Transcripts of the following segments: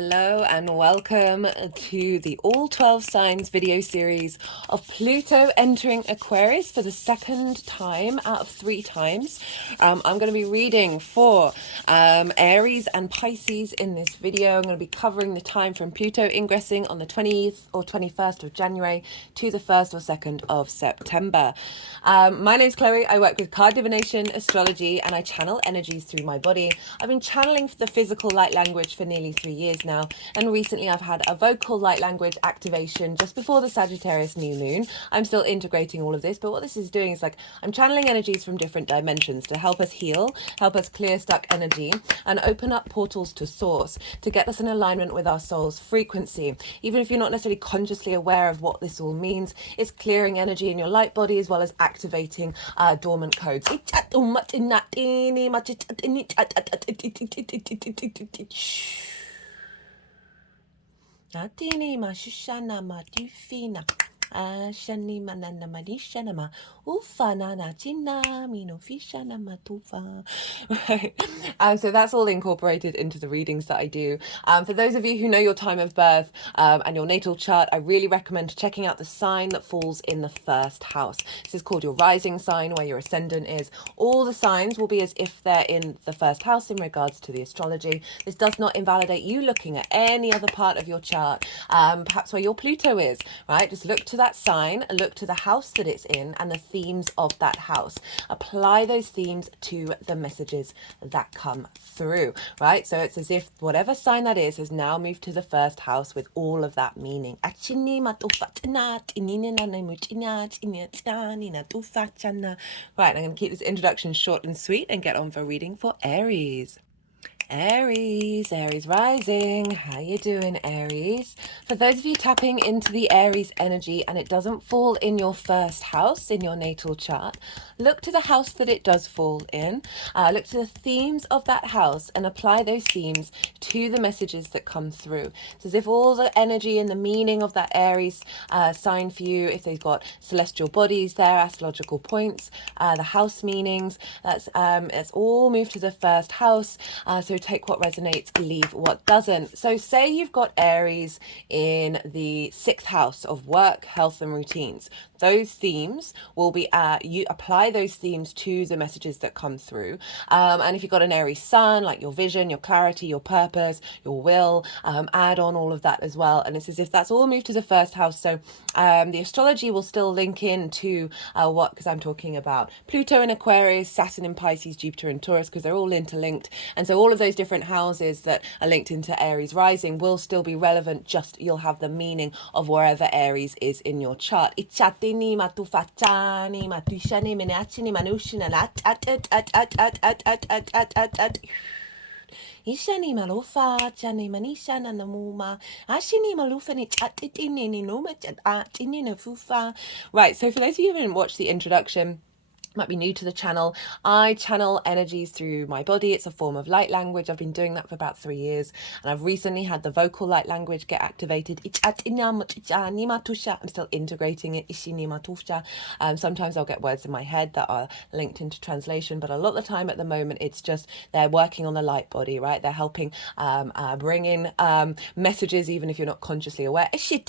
Hello and welcome to the All 12 Signs video series of Pluto entering Aquarius for the second time out of 3 times. I'm going to be reading for Aries and Pisces in this video. I'm going to be covering the time from Pluto ingressing on the 20th or 21st of January to the 1st or 2nd of September. My name is Chloe. I work with card divination, astrology, and I channel energies through my body. I've been channeling the physical light language for nearly 3 years now, and recently I've had a vocal light language activation just before the Sagittarius new moon. I'm still integrating all of this, but what this is doing is like I'm channeling energies from different dimensions to help us heal, help us clear stuck energy, and open up portals to source to get us in alignment with our soul's frequency. Even if you're not necessarily consciously aware of what this all means, it's clearing energy in your light body as well as activating dormant codes. Natini mashushana matufina. Shani manana manishanama ufanana china mino fishana matufa. Right. So that's all incorporated into the readings that I do. For those of you who know your time of birth and your natal chart, I really recommend checking out the sign that falls in the first house. This is called your rising sign, where your ascendant is. All the signs will be as if they're in the first house in regards to the astrology. This does not invalidate you looking at any other part of your chart, perhaps where your Pluto is, right? Just look to that sign, look to the house that it's in and the themes of that house. Apply those themes to the messages that come through, right? So it's as if whatever sign that is has now moved to the first house with all of that meaning. Right, I'm going to keep this introduction short and sweet and get on for reading for Aries. Aries rising. How you doing, Aries? For those of you tapping into the Aries energy and it doesn't fall in your first house in your natal chart, look to the house that it does fall in. Look to the themes of that house and apply those themes to the messages that come through. It's as if all the energy and the meaning of that Aries sign for you, if they've got celestial bodies there, astrological points, the house meanings, it's all moved to the first house. So take what resonates, leave what doesn't. So say you've got Aries in the 6th house of work, health and routines. Those themes will be, you apply those themes to the messages that come through. And if you've got an Aries sun, like your vision, your clarity, your purpose, your will, add on all of that as well. And it's as if that's all moved to the first house. So the astrology will still link in to because I'm talking about Pluto in Aquarius, Saturn in Pisces, Jupiter in Taurus, because they're all interlinked. And so all of those different houses that are linked into Aries rising will still be relevant, just you'll have the meaning of wherever Aries is in your chart. Ishani malofa chani manisha na namuma ashini malufa ni chatitini ni noma chatini na fufa. Right, so for those of you who haven't watched the introduction, might be new to the channel, I channel energies through my body. It's a form of light language. I've been doing that for about 3 years, and I've recently had the vocal light language get activated. I'm still integrating it. Sometimes I'll get words in my head that are linked into translation, but a lot of the time at the moment it's just they're working on the light body, right? They're helping bring in messages even if you're not consciously aware. So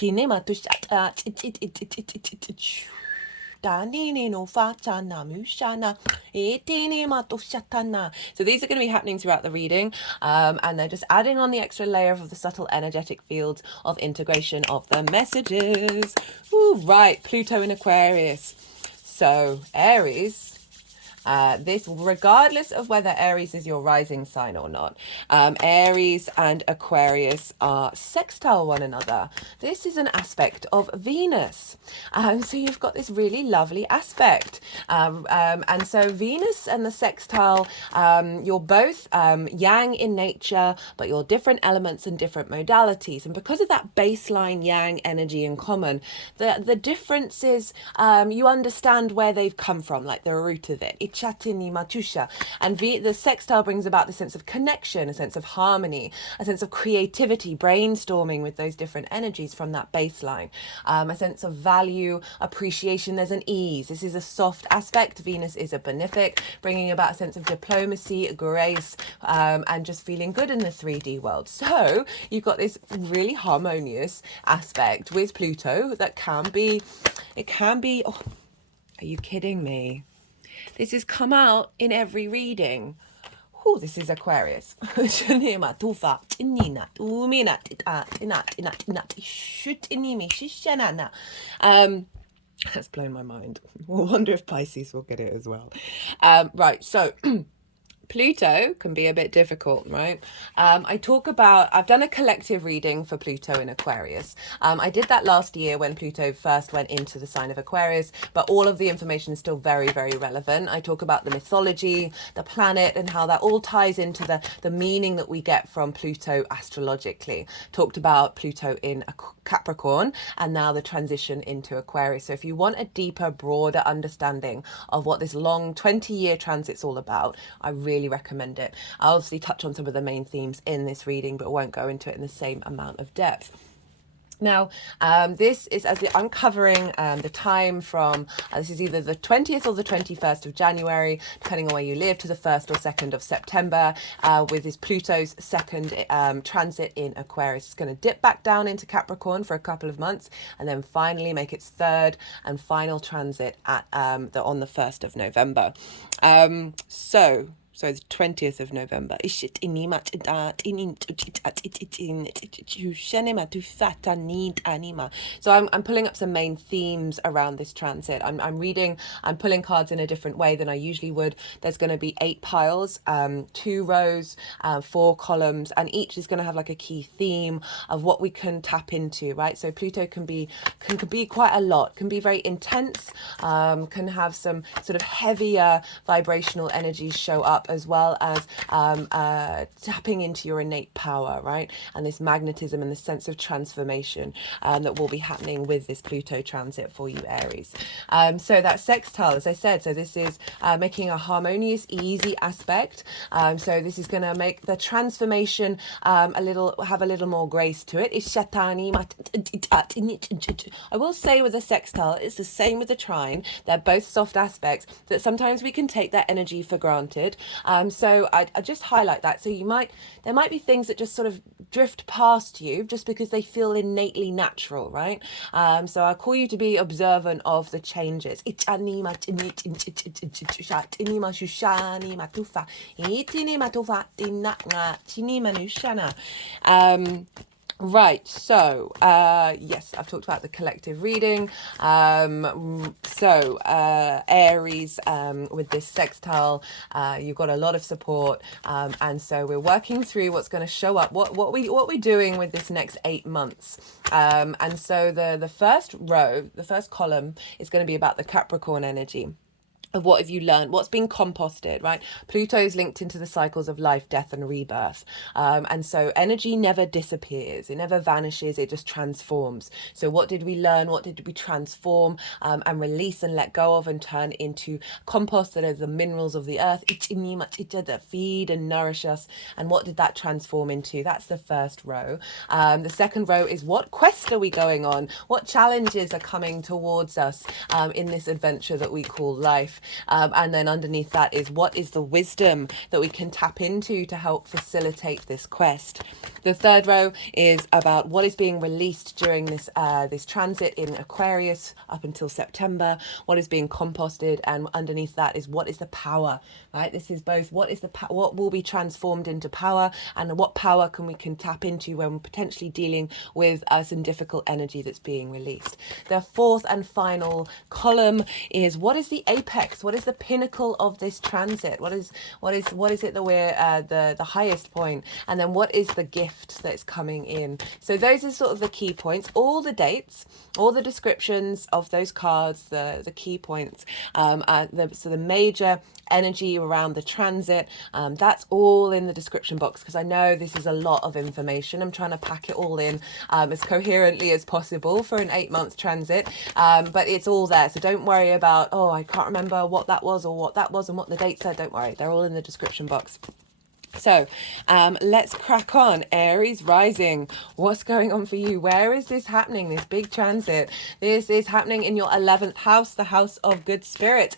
these are going to be happening throughout the reading, and they're just adding on the extra layer of the subtle energetic fields of integration of the messages. Ooh, right, Pluto in Aquarius. So Aries, this, regardless of whether Aries is your rising sign or not, Aries and Aquarius are sextile one another. This is an aspect of Venus. So you've got this really lovely aspect. And so Venus and the sextile, you're both yang in nature, but you're different elements and different modalities. And because of that baseline yang energy in common, the difference is you understand where they've come from, like the root of it. And the sextile brings about the sense of connection, a sense of harmony, a sense of creativity, brainstorming with those different energies from that baseline, a sense of value, appreciation. There's an ease. This is a soft aspect. Venus is a benefic, bringing about a sense of diplomacy, grace, and just feeling good in the 3D world. So you've got this really harmonious aspect with Pluto that can be, oh, are you kidding me? This has come out in every reading. Oh, this is Aquarius. That's blown my mind. We'll wonder if Pisces will get it as well. Right, so Pluto can be a bit difficult, right? I've done a collective reading for Pluto in Aquarius. I did that last year when Pluto first went into the sign of Aquarius, but all of the information is still very, very relevant. I talk about the mythology, the planet, and how that all ties into the meaning that we get from Pluto astrologically. Talked about Pluto in Capricorn and now the transition into Aquarius. So if you want a deeper, broader understanding of what this long 20-year transit's all about, I really recommend it. I'll obviously touch on some of the main themes in this reading, but won't go into it in the same amount of depth. Now, this is as I'm covering the time from, this is either the 20th or the 21st of January, depending on where you live, to the 1st or 2nd of September, with this Pluto's second transit in Aquarius. It's going to dip back down into Capricorn for a couple of months, and then finally make its third and final transit at on the 1st of November. So the 20th of November. So I'm pulling up some main themes around this transit. I'm pulling cards in a different way than I usually would. There's going to be 8 piles, 2 rows, 4 columns, and each is going to have like a key theme of what we can tap into, right? So Pluto can be quite a lot, can be very intense, can have some sort of heavier vibrational energies show up, as well as tapping into your innate power, right? And this magnetism and the sense of transformation that will be happening with this Pluto transit for you, Aries. So that sextile, as I said, so this is making a harmonious, easy aspect. So this is going to make the transformation have a little more grace to it. I will say with the sextile, it's the same with the trine. They're both soft aspects that sometimes we can take that energy for granted. So I just highlight that. So there might be things that just sort of drift past you just because they feel innately natural, right? So I call you to be observant of the changes. Right, so yes, I've talked about the collective reading. Aries, with this sextile, you've got a lot of support, and so we're working through what's going to show up, what we're doing with this next 8 months. And so the first row, the first column, is going to be about the Capricorn energy. Of what have you learned, what's been composted, right? Pluto's linked into the cycles of life, death, and rebirth. And so energy never disappears, it never vanishes, it just transforms. So what did we learn? What did we transform and release and let go of and turn into compost, that are the minerals of the earth, that feed and nourish us? And what did that transform into? That's the first row. The second row is, what quest are we going on? What challenges are coming towards us in this adventure that we call life? And then underneath that is, what is the wisdom that we can tap into to help facilitate this quest? The third row is about what is being released during this transit in Aquarius up until September, what is being composted, and underneath that is, what is the power, right? This is both what will be transformed into power, and what power can we tap into when we're potentially dealing with some difficult energy that's being released. The fourth and final column is, what is the apex? What is the pinnacle of this transit? What is it that we're the highest point? And then what is the gift that's coming in? So those are sort of the key points. All the dates, all the descriptions of those cards, the key points, so the major energy around the transit, that's all in the description box, because I know this is a lot of information. I'm trying to pack it all in as coherently as possible for an 8-month transit, but it's all there. So don't worry about, oh, I can't remember what that was or what that was and what the date said. Don't worry, they're all in the description box. So let's crack on. Aries rising, what's going on for you? Where is this happening, this big transit? This is happening in your 11th house, the house of good spirits.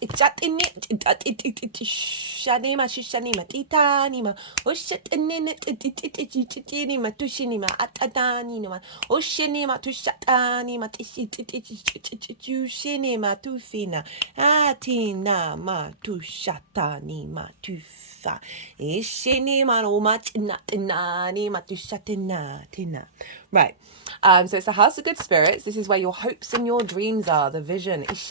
Right. So it's the house of good spirits. This is where your hopes and your dreams are, the vision. This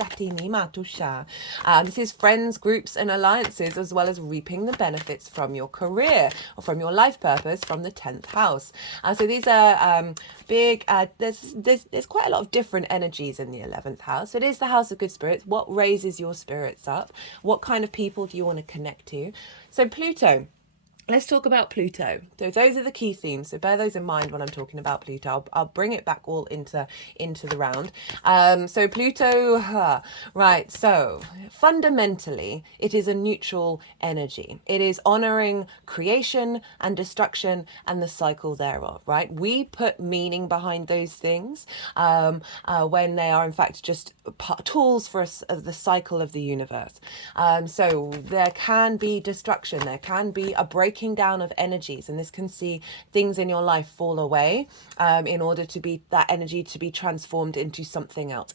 is friends, groups, and alliances, as well as reaping the benefits from your career or from your life purpose from the 10th house. So these are big. There's quite a lot of different energies in the 11th house. So it is the house of good spirits. What raises your spirits up? What kind of people do you want to connect to? So Pluto. Let's talk about Pluto. So those are the key themes. So bear those in mind when I'm talking about Pluto. I'll bring it back all into the round. So Pluto, right. So fundamentally, it is a neutral energy. It is honoring creation and destruction and the cycle thereof, right? We put meaning behind those things when they are in fact just tools for us of the cycle of the universe. So there can be destruction. There can be a breaking down of energies, and this can see things in your life fall away in order to be that energy to be transformed into something else.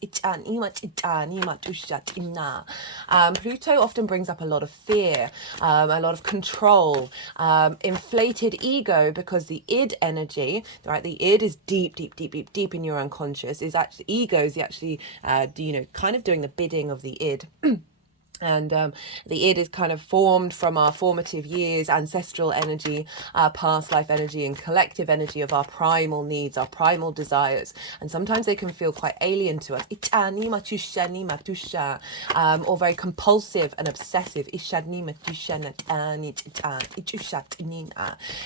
Pluto often brings up a lot of fear, a lot of control, inflated ego, because the id energy, right? The id is deep in your unconscious. Is actually ego is actually kind of doing the bidding of the id. And the id is kind of formed from our formative years, ancestral energy, past life energy, and collective energy of our primal needs, our primal desires. And sometimes they can feel quite alien to us. Or very compulsive and obsessive.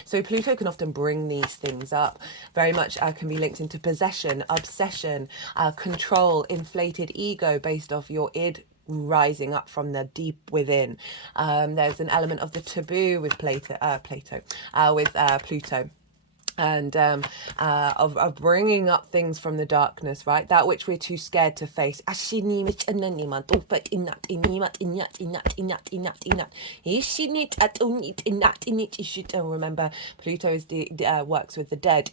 So Pluto can often bring these things up. Very much can be linked into possession, obsession, control, inflated ego based off your id rising up from the deep within. There's an element of the taboo with Pluto. And of bringing up things from the darkness, right? That which we're too scared to face. Remember, Pluto is works with the dead.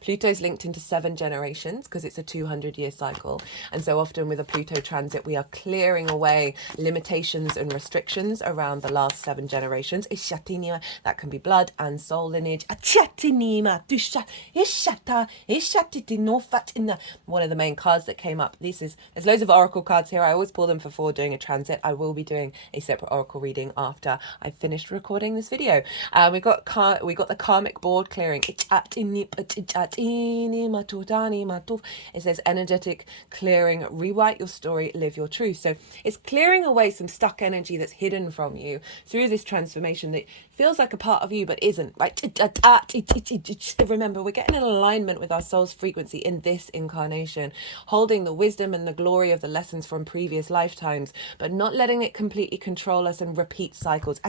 Pluto is linked into 7 generations because it's a 200-year cycle, and so often with a Pluto transit, we are clearing away limitations and restrictions around the last 7 generations. That can be blood and soul lineage. One of the main cards that came up. There's loads of oracle cards here. I always pull them before doing a transit. I will be doing a separate oracle reading after I've finished recording this video. We got the karmic board clearing. It says energetic clearing, rewrite your story, live your truth. So it's clearing away some stuck energy that's hidden from you through this transformation that feels like a part of you but isn't, right? Remember, we're getting in alignment with our soul's frequency in this incarnation, holding the wisdom and the glory of the lessons from previous lifetimes, but not letting it completely control us and repeat cycles.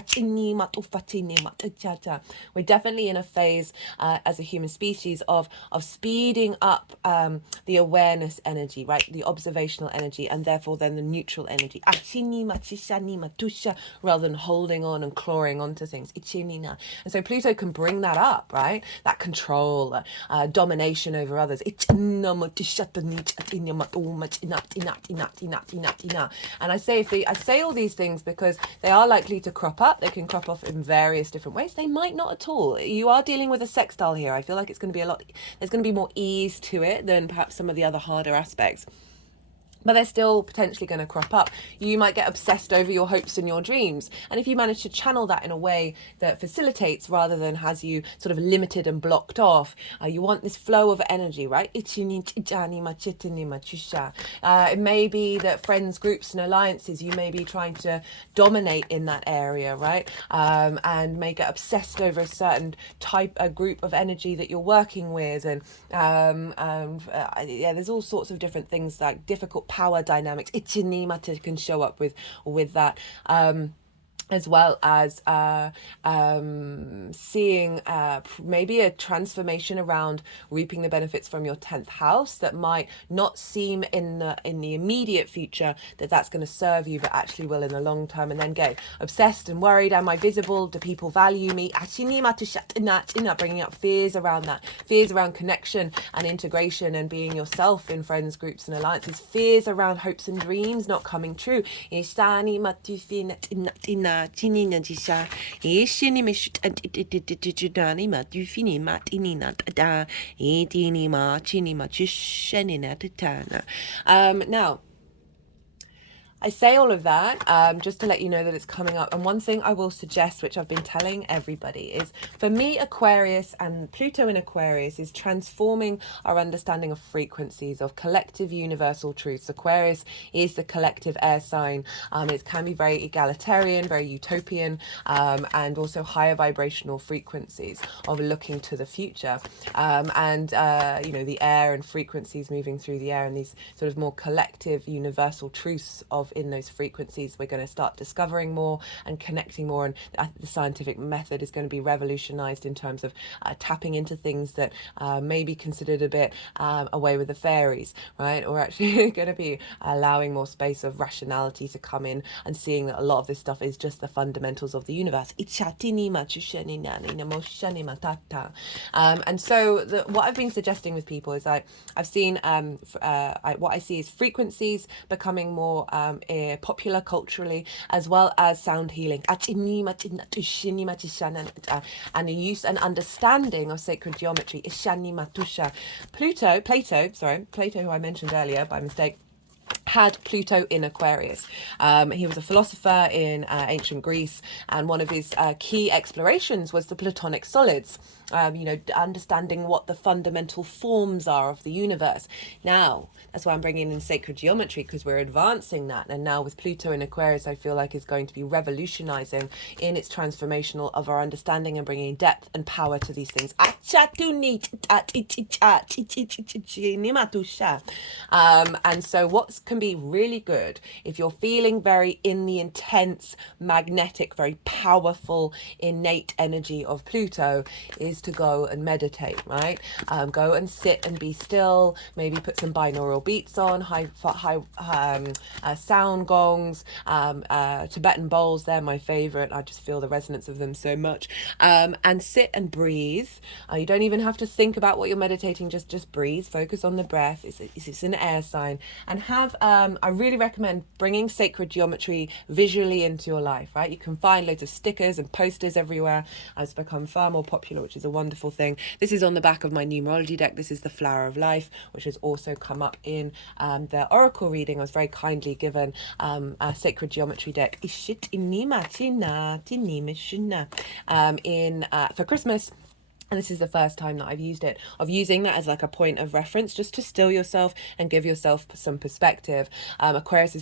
We're definitely in a phase as a human species of speeding up the awareness energy, right? The observational energy, and therefore then the neutral energy. Rather than holding on and clawing onto things. And so Pluto can bring that up, right? That control, domination over others. And I say all these things because they are likely to crop up. They can crop off in various different ways. They might not at all. You are dealing with a sextile here. I feel like it's going to be there's going to be more ease to it than perhaps some of the other harder aspects. but they're still potentially going to crop up. You might get obsessed over your hopes and your dreams. And if you manage to channel that in a way that facilitates rather than has you sort of limited and blocked off, you want this flow of energy, right? It may be that friends, groups and alliances, you may be trying to dominate in that area, right? And may get obsessed over a certain a group of energy that you're working with. And yeah, there's all sorts of different things like difficult power dynamics can show up with that, as well as seeing maybe a transformation around reaping the benefits from your 10th house that might not seem in the immediate future that's going to serve you, but actually will in the long term. And then get obsessed and worried. Am I visible? Do people value me? Bringing up fears around that, fears around connection and integration and being yourself in friends, groups and alliances, fears around hopes and dreams not coming true. Tinina jisa ishini mishut antitititititani matufini matinina tada itini ma chini ma chishenina titana. Now I say all of that just to let you know that it's coming up. And one thing I will suggest, which I've been telling everybody, is for me, Aquarius and Pluto in Aquarius is transforming our understanding of frequencies, of collective universal truths. Aquarius is the collective air sign. It can be very egalitarian, very utopian, and also higher vibrational frequencies of looking to the future. You know, the air and frequencies moving through the air and these sort of more collective universal truths of in those frequencies, we're going to start discovering more and connecting more, and the scientific method is going to be revolutionized in terms of tapping into things that may be considered a bit away with the fairies, right? Or actually going to be allowing more space of rationality to come in and seeing that a lot of this stuff is just the fundamentals of the universe. And so what I've been suggesting with people is like I've seen what I see is frequencies becoming more popular culturally, as well as sound healing and the use and understanding of sacred geometry. Plato, who I mentioned earlier by mistake, had Pluto in Aquarius. He was a philosopher in ancient Greece, and one of his key explorations was the Platonic solids. You know, understanding what the fundamental forms are of the universe. Now, that's why I'm bringing in sacred geometry, because we're advancing that. And now with Pluto in Aquarius, I feel like it's going to be revolutionizing in its transformational of our understanding and bringing depth and power to these things. And so what can be really good if you're feeling very in the intense, magnetic, very powerful, innate energy of Pluto is to go and meditate, right? Go and sit and be still, maybe put some binaural beats on, high sound gongs, Tibetan bowls, they're my favorite. I just feel the resonance of them so much. And sit and breathe. You don't even have to think about what you're meditating, just breathe, focus on the breath. It's an air sign. And have, I really recommend bringing sacred geometry visually into your life, right? You can find loads of stickers and posters everywhere. It's become far more popular, which is a wonderful thing. This is on the back of my numerology deck. This is the Flower of Life, which has also come up in the oracle reading. I was very kindly given a sacred geometry deck for Christmas. And this is the first time that I've used it, of using that as like a point of reference, just to still yourself and give yourself some perspective. Aquarius is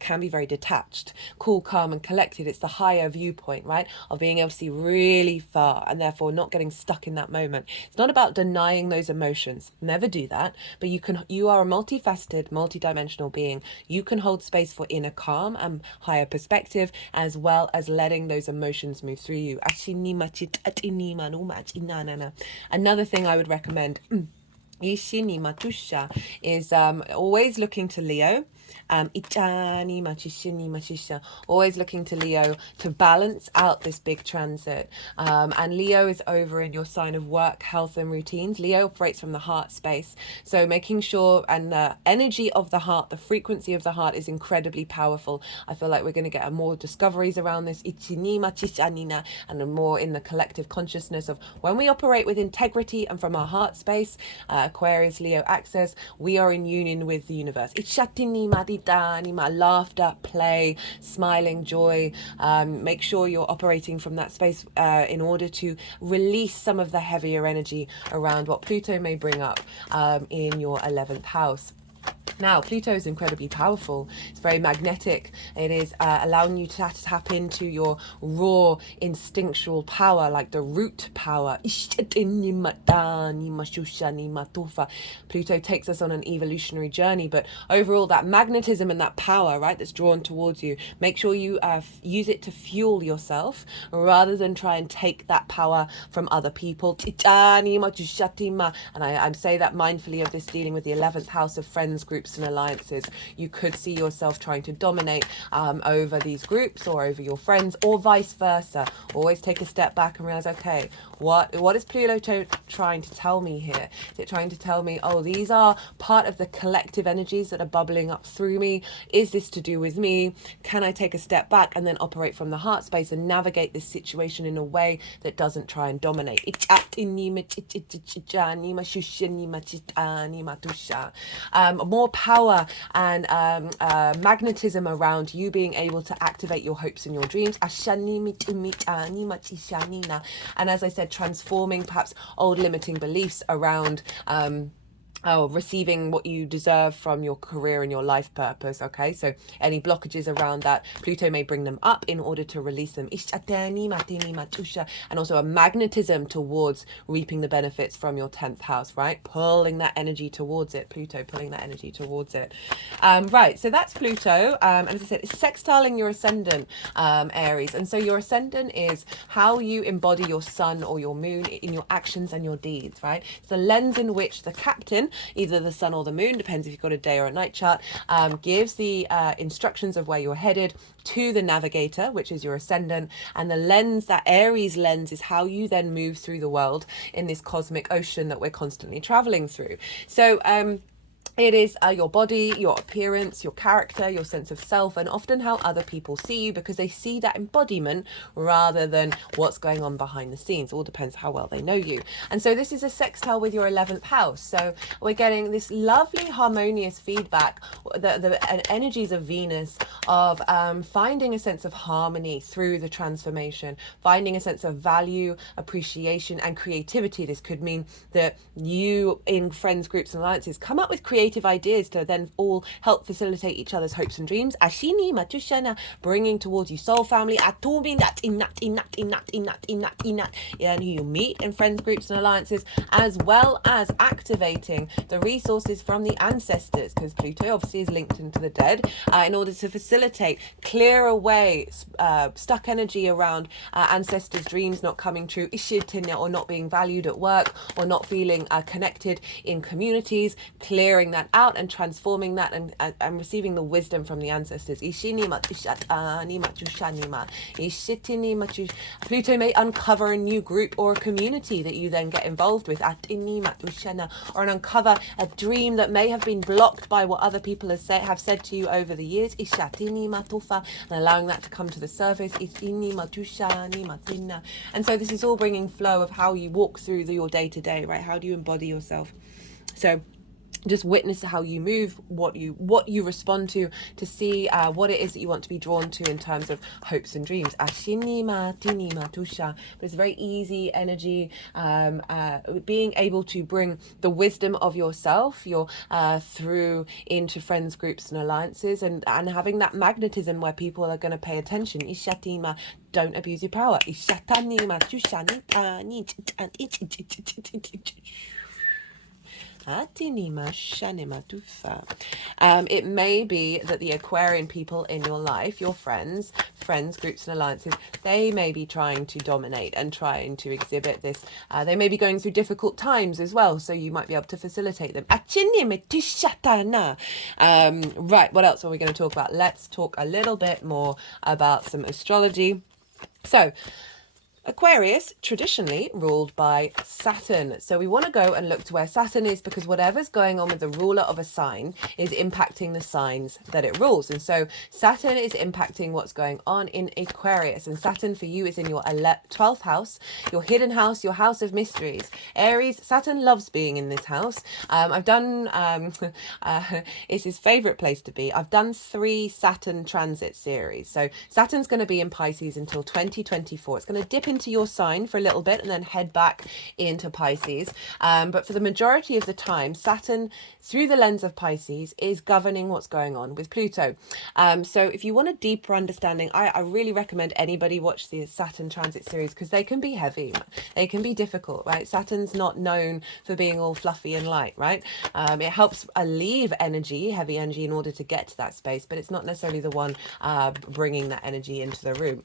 can be very detached, cool, calm and collected. It's the higher viewpoint, right, of being able to see really far and therefore not getting stuck in that moment. It's not about denying those emotions. Never do that. But you are a multifaceted, multidimensional being. You can hold space for inner calm and higher perspective, as well as letting those emotions move through you. Another thing I would recommend is always looking to Leo. Always looking to Leo to balance out this big transit. And Leo is over in your sign of work, health and routines. Leo operates from the heart space. So making sure, and the energy of the heart, the frequency of the heart is incredibly powerful. I feel like we're going to get more discoveries around this and more in the collective consciousness of when we operate with integrity and from our heart space, Aquarius, Leo axis, we are in union with the universe. laughter, play, smiling, joy. Make sure you're operating from that space in order to release some of the heavier energy around what Pluto may bring up in your 11th house. Now, Pluto is incredibly powerful. It's very magnetic. It is allowing you to tap into your raw instinctual power, like the root power. Pluto takes us on an evolutionary journey, but overall that magnetism and that power, right, that's drawn towards you, make sure you use it to fuel yourself rather than try and take that power from other people. And I say that mindfully of this dealing with the 11th house of friends, groups and alliances. You could see yourself trying to dominate over these groups or over your friends, or vice versa. Always take a step back and realize, okay, what is Pluto trying to tell me here? Is it trying to tell me, oh, these are part of the collective energies that are bubbling up through me? Is this to do with me? Can I take a step back and then operate from the heart space and navigate this situation in a way that doesn't try and dominate? More power and magnetism around you being able to activate your hopes and your dreams. And as I said, transforming perhaps old limiting beliefs around receiving what you deserve from your career and your life purpose. Okay, so any blockages around that, Pluto may bring them up in order to release them. And also a magnetism towards reaping the benefits from your 10th house, right? Pulling that energy towards it. Pluto pulling that energy towards it. Right, so that's Pluto. And as I said, it's sextiling your ascendant, Aries. And so your ascendant is how you embody your sun or your moon in your actions and your deeds, right? It's the lens in which the captain, either the sun or the moon, depends if you've got a day or a night chart, gives the instructions of where you're headed to the navigator, which is your ascendant. And the lens, that Aries lens, is how you then move through the world in this cosmic ocean that we're constantly traveling through. So it is your body, your appearance, your character, your sense of self, and often how other people see you, because they see that embodiment rather than what's going on behind the scenes. All depends how well they know you. And so this is a sextile with your 11th house. So we're getting this lovely harmonious feedback, the energies of Venus, of finding a sense of harmony through the transformation, finding a sense of value, appreciation, and creativity. This could mean that you, in friends, groups, and alliances, come up with creative ideas to then all help facilitate each other's hopes and dreams. Ashini Matushana, bringing towards you soul family. Atumi and who you meet in friends, groups, and alliances, as well as activating the resources from the ancestors, because Pluto obviously is linked into the dead, in order to facilitate, clear away stuck energy around ancestors' dreams not coming true, or not being valued at work, or not feeling connected in communities, clearing that out and transforming that, and receiving the wisdom from the ancestors. Pluto may uncover a new group or a community that you then get involved with, or uncover a dream that may have been blocked by what other people have said to you over the years, and allowing that to come to the surface. And so this is all bringing flow of how you walk through your day-to-day, right? How do you embody yourself? So just witness how you move, what you respond to see what it is that you want to be drawn to in terms of hopes and dreams. But it's very easy energy, being able to bring the wisdom of yourself through into friends, groups, and alliances, and having that magnetism where people are going to pay attention. Don't abuse your power. It may be that the Aquarian people in your life, your friends, groups, and alliances, they may be trying to dominate and trying to exhibit this. They may be going through difficult times as well, so you might be able to facilitate them. Right, what else are we going to talk about? Let's talk a little bit more about some astrology. So, Aquarius, traditionally ruled by Saturn. So we want to go and look to where Saturn is, because whatever's going on with the ruler of a sign is impacting the signs that it rules. And so Saturn is impacting what's going on in Aquarius. And Saturn for you is in your 12th house, your hidden house, your house of mysteries. Aries, Saturn loves being in this house. I've done, it's his favorite place to be. I've done 3 Saturn transit series. So Saturn's going to be in Pisces until 2024. It's going to dip into your sign for a little bit and then head back into Pisces. But for the majority of the time, Saturn, through the lens of Pisces, is governing what's going on with Pluto. So if you want a deeper understanding, I really recommend anybody watch the Saturn transit series, because they can be heavy. They can be difficult, right? Saturn's not known for being all fluffy and light, right? It helps alleviate energy, heavy energy, in order to get to that space, but it's not necessarily the one bringing that energy into the room.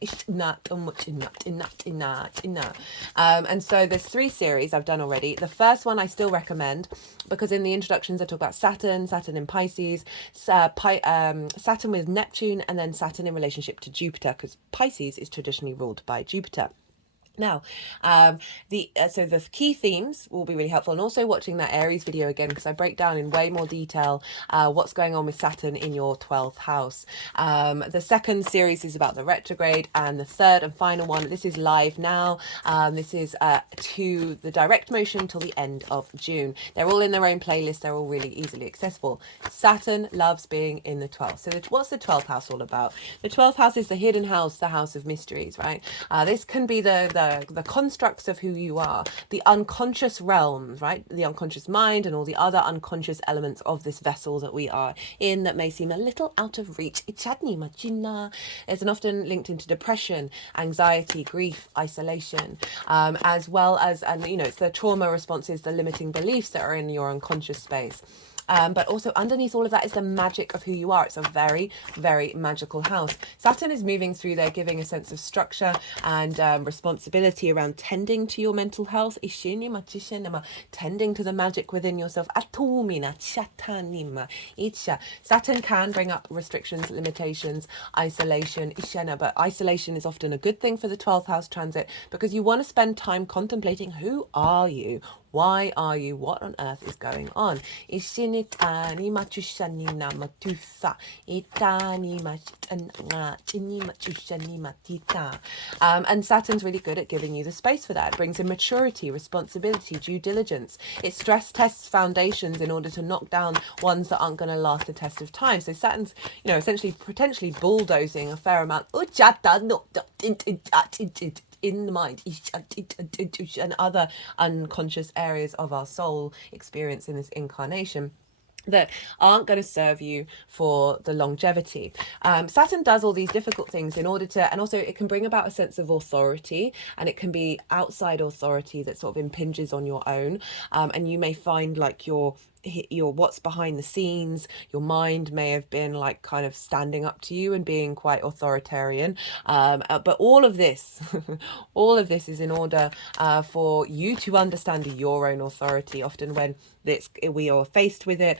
And so there's 3 series I've done already. The first one I still recommend, because in the introductions I talk about Saturn in Pisces, Saturn with Neptune, and then Saturn in relationship to Jupiter, because Pisces is traditionally ruled by Jupiter. Now, so the key themes will be really helpful, and also watching that Aries video again, because I break down in way more detail what's going on with Saturn in your 12th house. The second series is about the retrograde, and the third and final one, this is live now. This is to the direct motion till the end of June. They're all in their own playlist. They're all really easily accessible. Saturn loves being in the 12th. So what's the 12th house all about? The 12th house is the hidden house, the house of mysteries, right? This can be the constructs of who you are, the unconscious realms, right? The unconscious mind and all the other unconscious elements of this vessel that we are in that may seem a little out of reach. It's an often linked into depression, anxiety, grief, isolation, as well as, and it's the trauma responses, the limiting beliefs that are in your unconscious space. But also underneath all of that is the magic of who you are. It's a very, very magical house. Saturn is moving through there, giving a sense of structure and responsibility around tending to your mental health. Tending to the magic within yourself. Saturn can bring up restrictions, limitations, isolation. But isolation is often a good thing for the 12th house transit, because you want to spend time contemplating, who are you? Why are you? What on earth is going on? And Saturn's really good at giving you the space for that. It brings in maturity, responsibility, due diligence. It stress tests foundations in order to knock down ones that aren't going to last the test of time. So Saturn's, essentially potentially bulldozing a fair amount in the mind and other unconscious areas of our soul experience in this incarnation that aren't going to serve you for the longevity. Saturn does all these difficult things in order to, and also it can bring about a sense of authority, and it can be outside authority that sort of impinges on your own. And you may find like your what's behind the scenes, your mind may have been like kind of standing up to you and being quite authoritarian. But all of this, all of this is in order for you to understand your own authority. Often when we are faced with it,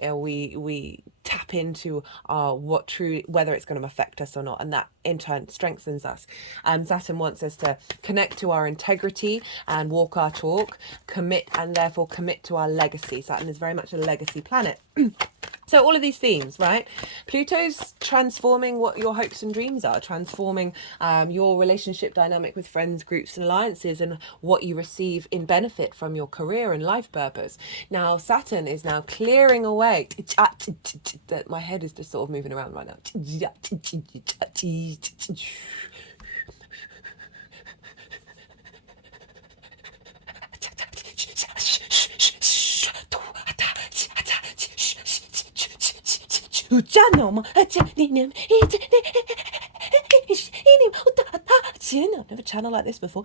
we tap into whether it's going to affect us or not, and that in turn strengthens us. Saturn wants us to connect to our integrity and walk our talk, commit to our legacy. Saturn is very much a legacy planet. So all of these themes, right? Pluto's transforming what your hopes and dreams are, transforming your relationship dynamic with friends, groups and alliances, and what you receive in benefit from your career and life purpose. Now, Saturn is now clearing away. My head is just sort of moving around right now. I've never channeled like this before.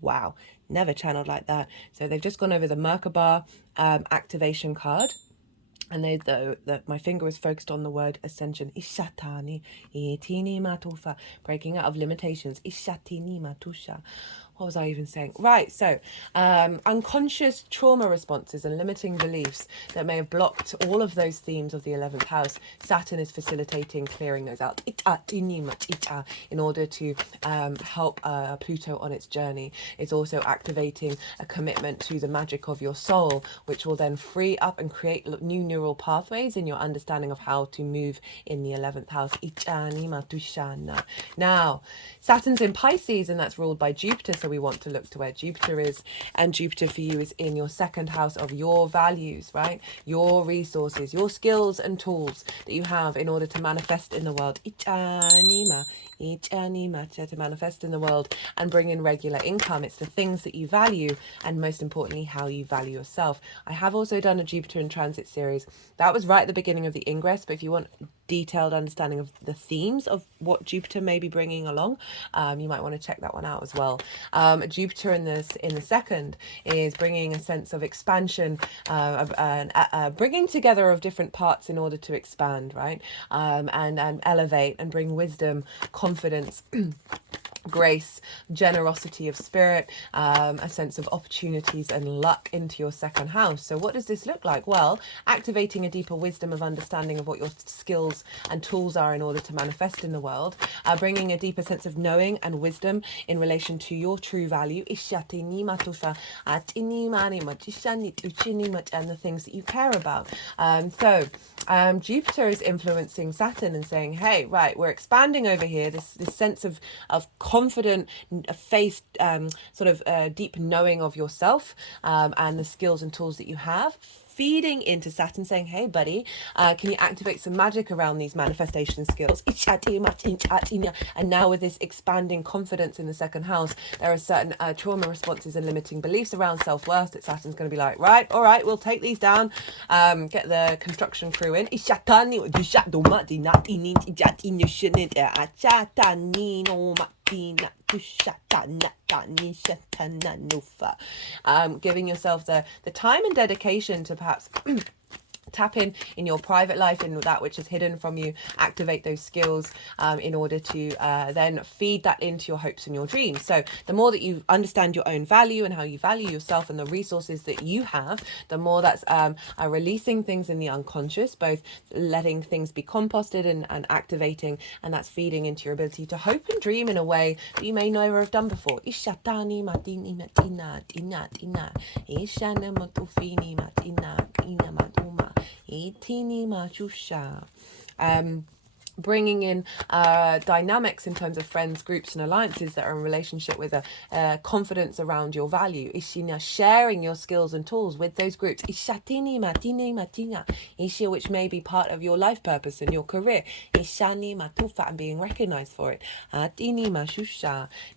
Wow, never channeled like that. So they've just gone over the Merkaba activation card. And my finger is focused on the word ascension. Ishatani, itini matufa, breaking out of limitations. Ishatini matusha. what was I even saying? Right, so unconscious trauma responses and limiting beliefs that may have blocked all of those themes of the 11th house. Saturn is facilitating clearing those out in order to help Pluto on its journey. It's also activating a commitment to the magic of your soul, which will then free up and create new neural pathways in your understanding of how to move in the 11th house. Now, Saturn's in Pisces, and that's ruled by Jupiter, so we want to look to where Jupiter is, and Jupiter for you is in your second house of your values, right? Your resources, your skills and tools that you have in order to manifest in the world. To manifest in the world and bring in regular income. It's the things that you value, and most importantly, how you value yourself. I have also done a Jupiter in transit series. That was right at the beginning of the ingress, but if you want detailed understanding of the themes of what Jupiter may be bringing along, you might want to check that one out as well. Jupiter in the second is bringing a sense of expansion, bringing together of different parts in order to expand, right? And elevate and bring wisdom, confidence, grace, generosity of spirit, a sense of opportunities and luck into your second house. So what does this look like? Well, activating a deeper wisdom of understanding of what your skills and tools are in order to manifest in the world, bringing a deeper sense of knowing and wisdom in relation to your true value, and the things that you care about. Jupiter is influencing Saturn and saying, hey, right, we're expanding over here, this sense of confident faith, deep knowing of yourself, and the skills and tools that you have, feeding into Saturn saying, hey buddy, can you activate some magic around these manifestation skills? And now with this expanding confidence in the second house, there are certain trauma responses and limiting beliefs around self-worth that Saturn's going to be like, right, all right, we'll take these down, get the construction crew in. Giving yourself the time and dedication to perhaps tap in your private life, in that which is hidden from you, activate those skills in order to then feed that into your hopes and your dreams. So the more that you understand your own value and how you value yourself and the resources that you have, the more that's releasing things in the unconscious, both letting things be composted and activating, and that's feeding into your ability to hope and dream in a way that you may never have done before. Bringing in dynamics in terms of friends, groups and alliances that are in relationship with a confidence around your value. Sharing your skills and tools with those groups, which may be part of your life purpose and your career, and being recognized for it.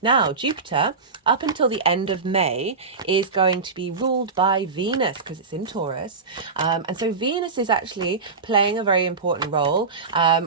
Now Jupiter, up until the end of May, is going to be ruled by Venus because it's in Taurus, and so Venus is actually playing a very important role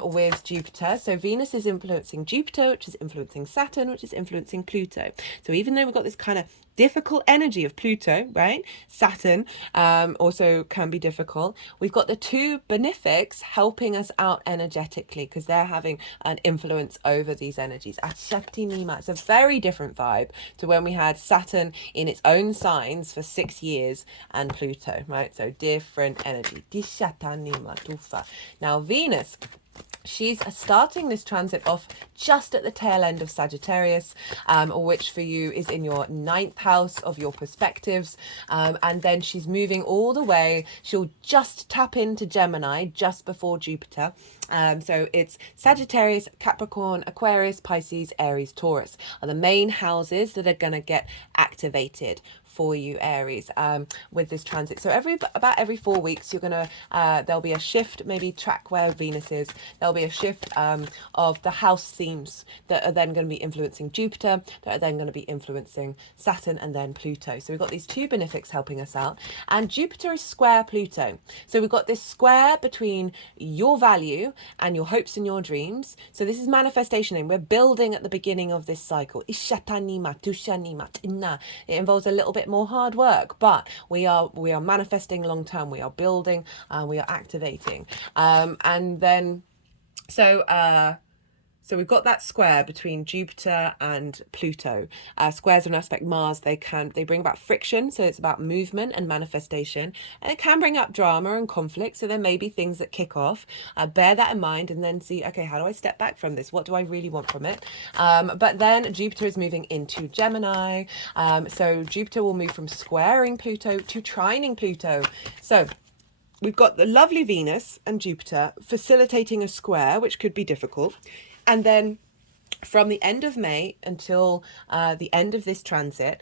with Jupiter. So Venus is influencing Jupiter, which is influencing Saturn, which is influencing Pluto. So even though we've got this kind of difficult energy of Pluto, right? Saturn also can be difficult. We've got the two benefics helping us out energetically because they're having an influence over these energies. It's a very different vibe to when we had Saturn in its own signs for 6 years and Pluto, right? So different energy. Now Venus, she's starting this transit off just at the tail end of Sagittarius, which for you is in your 9th house of your perspectives. And then she's moving all the way. She'll just tap into Gemini just before Jupiter. So it's Sagittarius, Capricorn, Aquarius, Pisces, Aries, Taurus are the main houses that are going to get activated for you, Aries, with this transit. So about every 4 weeks, you're gonna there'll be a shift. Maybe track where Venus is. There'll be a shift of the house themes that are then going to be influencing Jupiter, that are then going to be influencing Saturn, and then Pluto. So we've got these two benefics helping us out, and Jupiter is square Pluto. So we've got this square between your value and your hopes and your dreams. So this is manifestation, and we're building at the beginning of this cycle. It involves a little bit more hard work, but we are manifesting long term. We are building, we are activating, and then So we've got that square between Jupiter and Pluto. Squares are an aspect Mars. They bring about friction, so it's about movement and manifestation, and it can bring up drama and conflict. So there may be things that kick off. Bear that in mind, and then see, okay, how do I step back from this? What do I really want from it? But then Jupiter is moving into Gemini, so Jupiter will move from squaring Pluto to trining Pluto. So we've got the lovely Venus and Jupiter facilitating a square, which could be difficult. And then from the end of May until the end of this transit,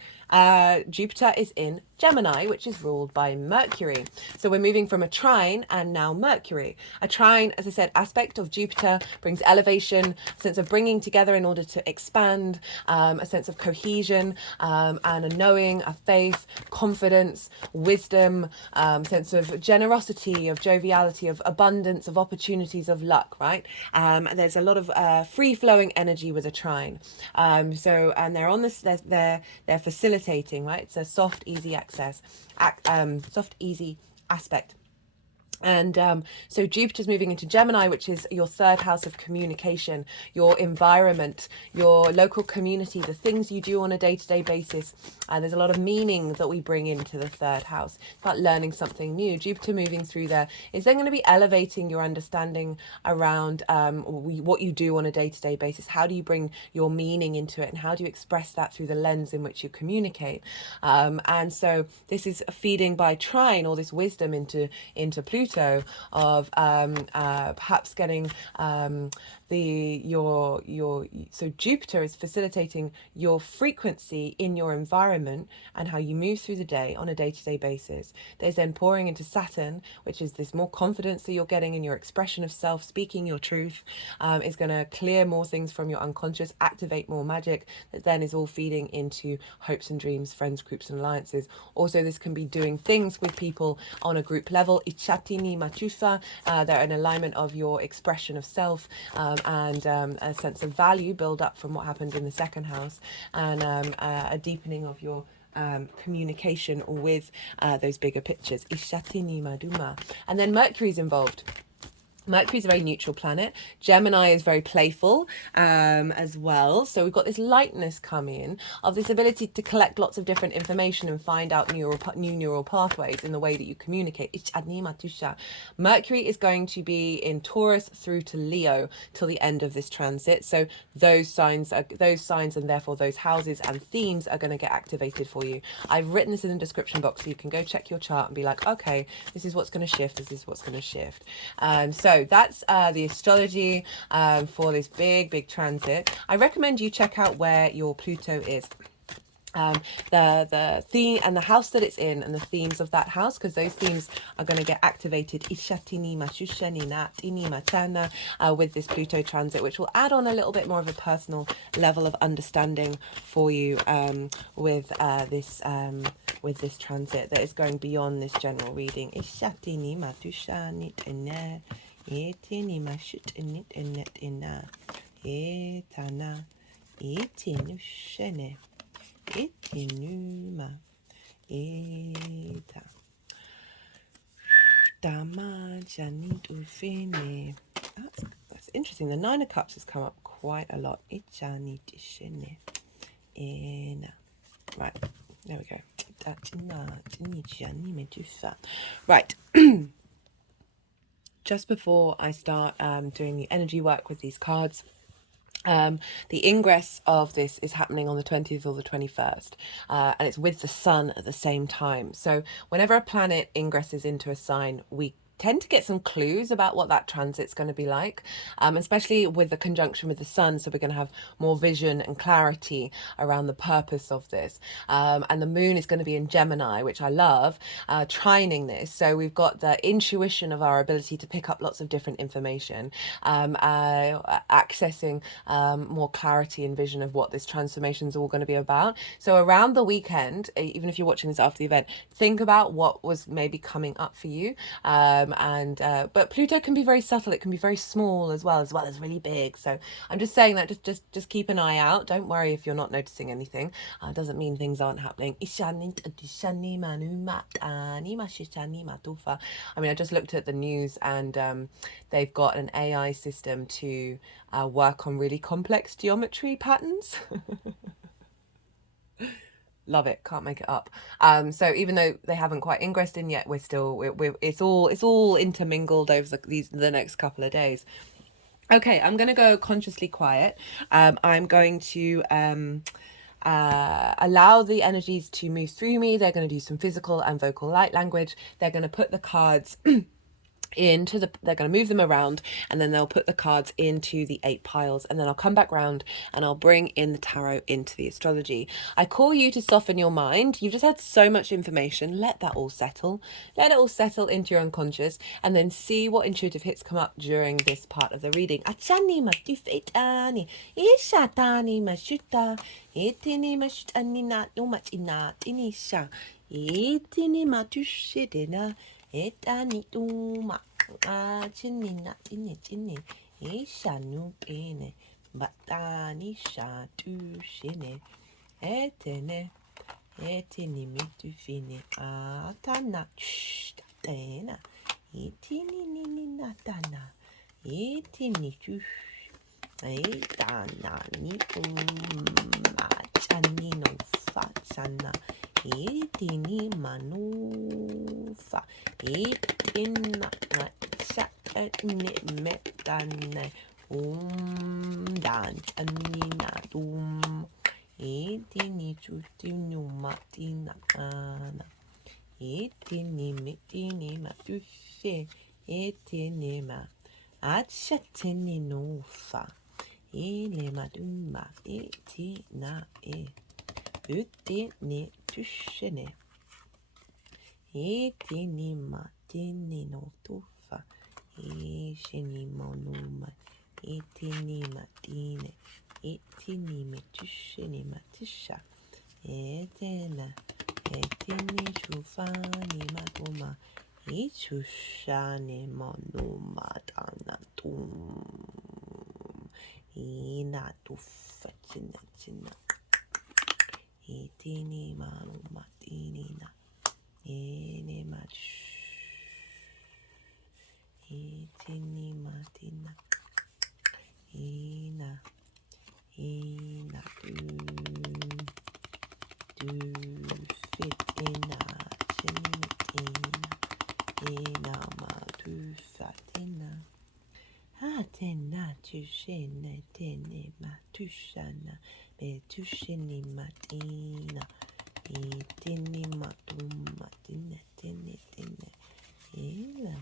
Jupiter is in Gemini, which is ruled by Mercury. So we're moving from a trine and now Mercury. A trine, as I said, aspect of Jupiter brings elevation, a sense of bringing together in order to expand, a sense of cohesion, and a knowing, a faith, confidence, wisdom, sense of generosity, of joviality, of abundance, of opportunities, of luck, right? There's a lot of free-flowing energy with a trine. And they're on this, they're facilitating, right? It's a soft, easy access, soft, easy aspect. And so Jupiter's moving into Gemini, which is your third house of communication, your environment, your local community, the things you do on a day-to-day basis. There's a lot of meaning that we bring into the third house. It's about learning something new. Jupiter moving through there is then going to be elevating your understanding around what you do on a day-to-day basis. How do you bring your meaning into it, and how do you express that through the lens in which you communicate? And so this is feeding by trine all this wisdom into Pluto, of perhaps getting so Jupiter is facilitating your frequency in your environment and how you move through the day on a day-to-day basis. There's then pouring into Saturn, which is this more confidence that you're getting in your expression of self, speaking your truth, is going to clear more things from your unconscious, activate more magic, that then is all feeding into hopes and dreams, friends, groups and alliances. Also, this can be doing things with people on a group level. Ichatini Matusa, they're an alignment of your expression of self, and a sense of value build up from what happened in the second house, and a deepening of your communication with those bigger pictures. Ishatini Maduma. And then Mercury's involved. Mercury is a very neutral planet. Gemini is very playful as well. So we've got this lightness coming in of this ability to collect lots of different information and find out new neural pathways in the way that you communicate. Mercury is going to be in Taurus through to Leo till the end of this transit. So those signs and therefore those houses and themes are going to get activated for you. I've written this in the description box so you can go check your chart and be like, okay, this is what's going to shift. This is what's going to shift. So that's the astrology for this big transit. I recommend you check out where your Pluto is. The theme and the house that it's in and the themes of that house, because those themes are going to get activated with this Pluto transit, which will add on a little bit more of a personal level of understanding for you with this transit that is going beyond this general reading. Etini mashut init enet ina etana etinu shene etinuma eta dama janit ufene. That's interesting. The Nine of Cups has come up quite a lot. Etjanit shene ena. Right, there we go. Right. Just before I start doing the energy work with these cards, the ingress of this is happening on the 20th or the 21st, and it's with the sun at the same time. So whenever a planet ingresses into a sign, we tend to get some clues about what that transit's going to be like, especially with the conjunction with the sun. So we're going to have more vision and clarity around the purpose of this. And the moon is going to be in Gemini, which I love, trining this. So we've got the intuition of our ability to pick up lots of different information, accessing more clarity and vision of what this transformation is all going to be about. So around the weekend, even if you're watching this after the event, think about what was maybe coming up for you. But Pluto can be very subtle. It can be very small as well as really big. So I'm just saying that just keep an eye out. Don't worry if you're not noticing anything. Doesn't mean things aren't happening. I mean, I just looked at the news, and they've got an AI system to work on really complex geometry patterns. Love it, can't make it up. So even though they haven't quite ingressed in yet, it's all intermingled over the next couple of days. Okay, I'm gonna go consciously quiet. I'm going to allow the energies to move through me. They're going to do some physical and vocal light language. They're going to put the cards they're going to move them around, and then they'll put the cards into the 8 piles, and then I'll come back round and I'll bring in the tarot into the astrology. I call you to soften your mind. You've just had so much information. Let that all settle. Let it all settle into your unconscious, and then see what intuitive hits come up during this part of the reading. Achani matufetani ishatani mashuta etini mashutani not no much inat inisha etini matushidina etani tuma chinina chini ishanu pene batani shatu shine etene etini mitufine atana tena etini nini natana etini chush etana ni machani no fatsana etini manufa etina chatni metane dan anina etini chutinu matina ana etini mitini matufe etini ma achatini no fa ele maduma etina utini tushene etini matini no tufa eshini monuma etini matine etini metushene matisha etena etini chufani matuma echushane monuma danatum ina tufa china etini manuma tinina ene mach etini matina ina do fit ina ina ma do fatina atena tushene tene matushana betushini matina etini matuma tene ila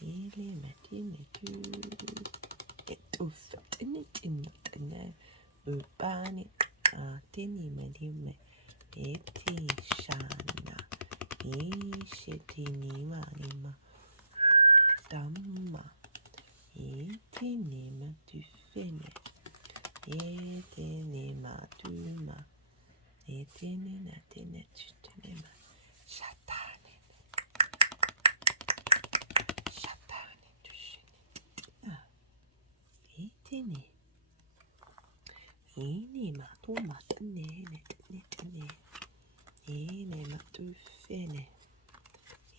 ili matine tu etufa tene upani atini medime eti shana ishetini manima damma etini matufene etini matuma etini natine chutinema shatane tushini etini ini matuma tene ene matufene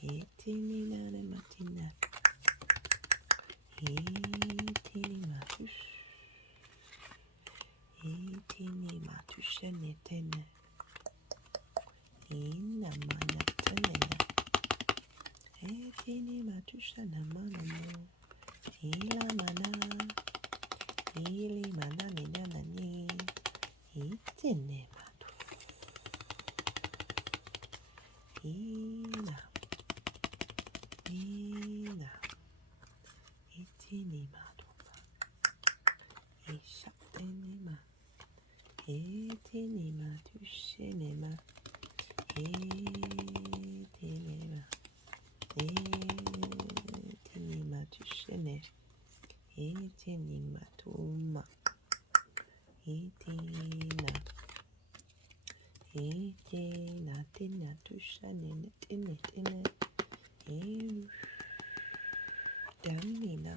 etini nane matina etini matush etini matushene tene ina mana tene etini matushana manamo ila mana ili mana minana ni etini matu ina etini matuma ishatenima etini matushenema etinima etini matushene etini matuma etina tina tushane tene Damina.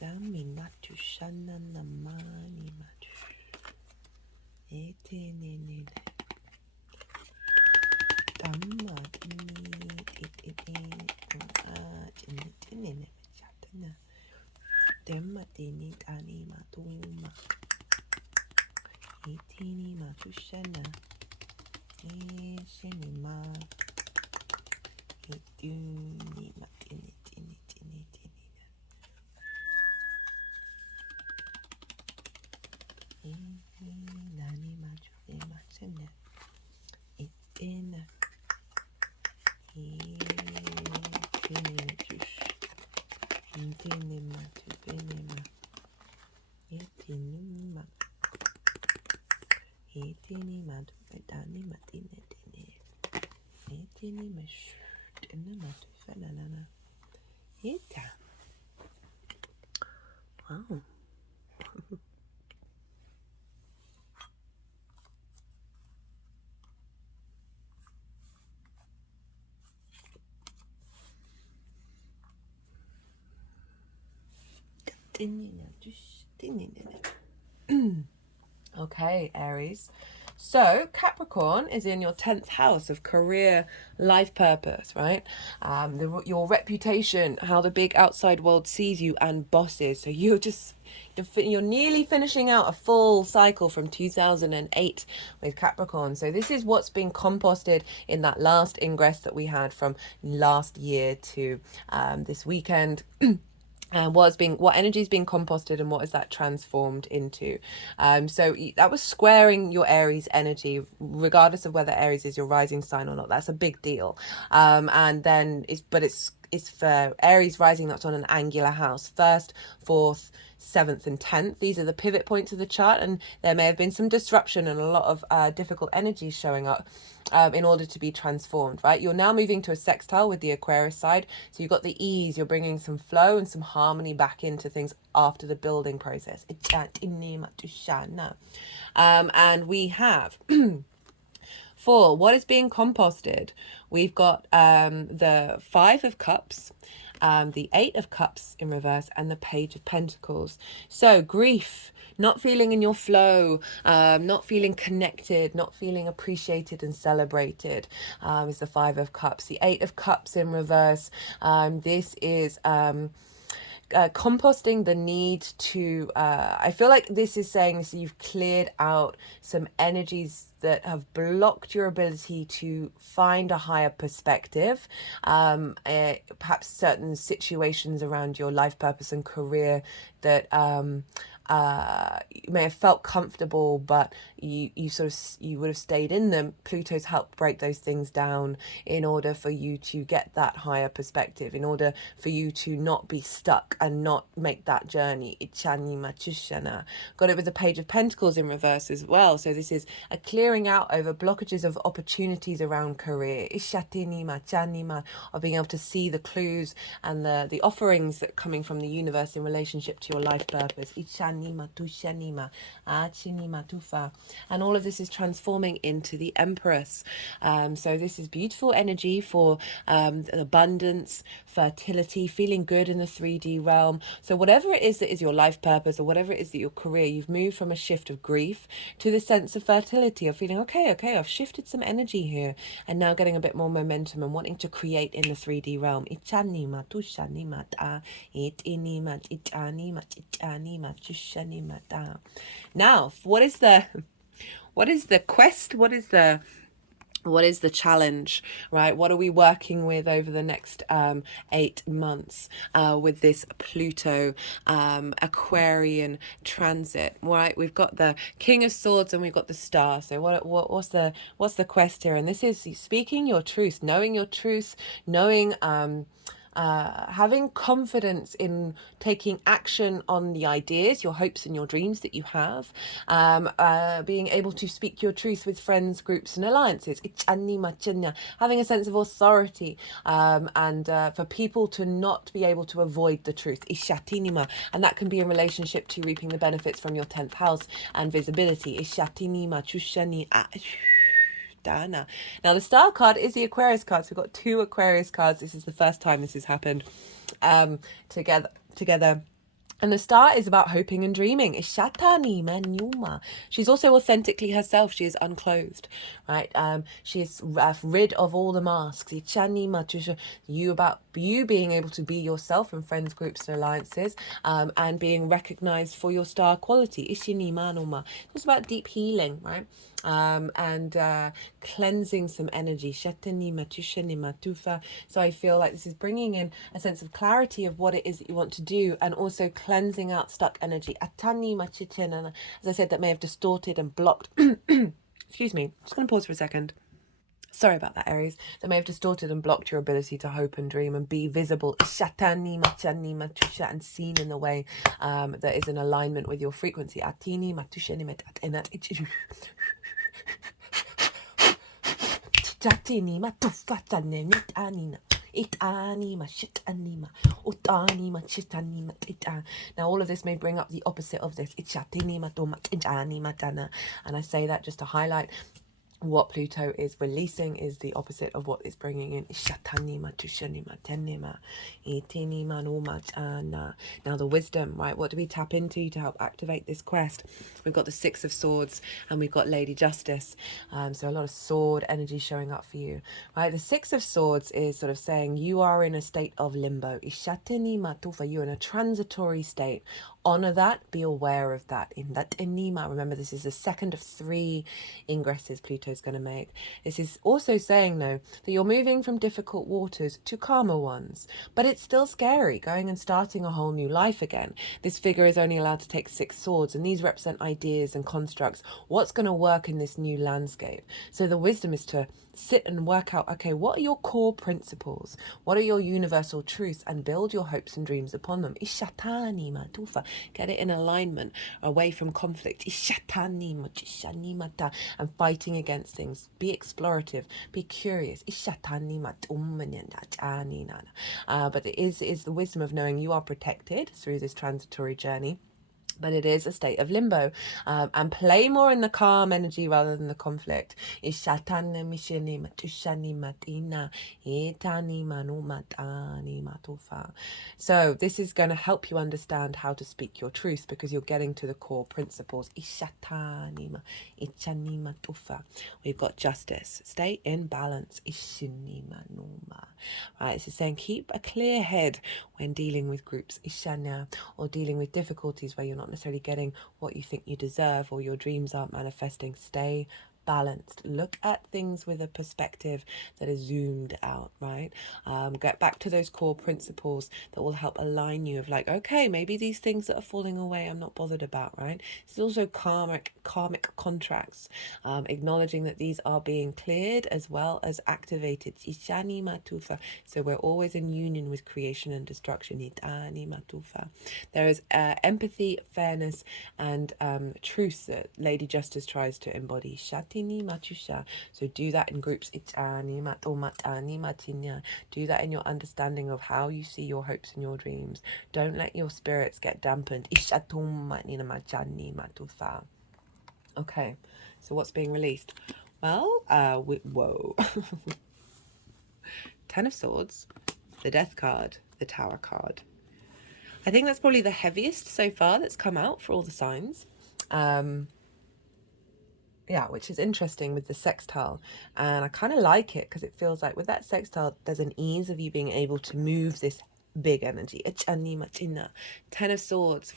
Damina tu shana namani matu. Etenene. Damma ini chatana. Demma tini tani matuma. Etini matu shana. Shenima. Etuni matini tini tini tini. Nani matu matana. Etina. Intinima tu benema. Etinuma. Etinima tu bedanima tinetine. Etinima shutinima tu fananana. Eta. Wow. Okay, Aries. So Capricorn is in your 10th house of career, life purpose, right? Your reputation, how the big outside world sees you, and bosses. So you're nearly finishing out a full cycle from 2008 with Capricorn. So this is what's been composted in that last ingress that we had from last year to this weekend. What energy is being composted and what is that transformed into. So that was squaring your Aries energy, regardless of whether Aries is your rising sign or not. That's a big deal. And then it's for Aries rising, that's on an angular house, 1st, 4th, 7th and 10th. These are the pivot points of the chart, and there may have been some disruption and a lot of difficult energies showing up in order to be transformed, right? You're now moving to a sextile with the Aquarius side, so you've got the ease, you're bringing some flow and some harmony back into things after the building process. And we have for what is being composted, we've got the 5 of Cups, the 8 of Cups in reverse, and the Page of Pentacles. So grief, not feeling in your flow, not feeling connected, not feeling appreciated and celebrated, is the 5 of Cups. The 8 of Cups in reverse, this is composting the need to, I feel like this is saying so you've cleared out some energies that have blocked your ability to find a higher perspective, perhaps certain situations around your life purpose and career that you may have felt comfortable, but you would have stayed in them. Pluto's helped break those things down in order for you to get that higher perspective, in order for you to not be stuck and not make that journey. Got it with the Page of Pentacles in reverse as well. So this is a clearing out over blockages of opportunities around career, of being able to see the clues and the offerings that are coming from the universe in relationship to your life purpose. And all of this is transforming into the Empress. So this is beautiful energy for abundance, fertility, feeling good in the 3D realm. So whatever it is that is your life purpose, or whatever it is that your career, you've moved from a shift of grief to the sense of fertility, of feeling okay, I've shifted some energy here, and now getting a bit more momentum and wanting to create in the 3D realm. Now, what is the quest? What is the challenge, right? What are we working with over the next 8 months with this Pluto Aquarian transit, right? We've got the King of Swords and we've got the Star. So what's the quest here? And this is speaking your truth, knowing your truth, knowing having confidence in taking action on the ideas, your hopes and your dreams that you have, being able to speak your truth with friends, groups and alliances, having a sense of authority, and for people to not be able to avoid the truth, and that can be in relationship to reaping the benefits from your 10th house and visibility. Now the star card is the Aquarius card. So we've got 2 Aquarius cards. This is the first time this has happened together. And the star is about hoping and dreaming. She's also authentically herself. She is unclothed, right? She is rid of all the masks. You being able to be yourself in friends, groups, and alliances, and being recognized for your star quality. It's about deep healing, right? And cleansing some energy. So I feel like this is bringing in a sense of clarity of what it is that you want to do, and also cleansing out stuck energy. As I said, that may have distorted and blocked. Excuse me, just going to pause for a second. Sorry about that, Aries. That may have distorted and blocked your ability to hope and dream and be visible and seen in the way that is in alignment with your frequency. Now all of this may bring up the opposite of this. And I say that just to highlight what Pluto is releasing is the opposite of what it's bringing in. Now the wisdom, right? What do we tap into to help activate this quest? We've got the 6 of Swords and we've got Lady Justice. So a lot of sword energy showing up for you, right? The 6 of Swords is sort of saying you are in a state of limbo. You're in a transitory state. Honor that, be aware of that. In that enima, remember this is the second of 3 ingresses Pluto's going to make. This is also saying, though, that you're moving from difficult waters to calmer ones, but it's still scary going and starting a whole new life again. This figure is only allowed to take 6 swords, and these represent ideas and constructs. What's going to work in this new landscape? So the wisdom is to sit and work out, okay, what are your core principles? What are your universal truths? And build your hopes and dreams upon them. Get it in alignment, away from conflict. And fighting against things. Be explorative. Be curious. But it is the wisdom of knowing you are protected through this transitory journey. But it is a state of limbo, and play more in the calm energy rather than the conflict. So this is going to help you understand how to speak your truth, because you're getting to the core principles. We've got justice. Stay in balance. Right, this is saying keep a clear head when dealing with groups, or dealing with difficulties where you're not necessarily getting what you think you deserve, or your dreams aren't manifesting. Stay balanced. Look at things with a perspective that is zoomed out, right? Get back to those core principles that will help align you of like, okay, maybe these things that are falling away I'm not bothered about, right? This is also karmic contracts, acknowledging that these are being cleared as well as activated. So we're always in union with creation and destruction. There is empathy, fairness, and truth that Lady Justice tries to embody. So do that in groups. Do that in your understanding of how you see your hopes and your dreams. Don't let your spirits get dampened. Okay, so what's being released? Well, whoa. 10 of Swords, the Death card, the Tower card. I think that's probably the heaviest so far that's come out for all the signs. Yeah, which is interesting with the sextile, and I kind of like it because it feels like with that sextile there's an ease of you being able to move this big energy. 10 of Swords.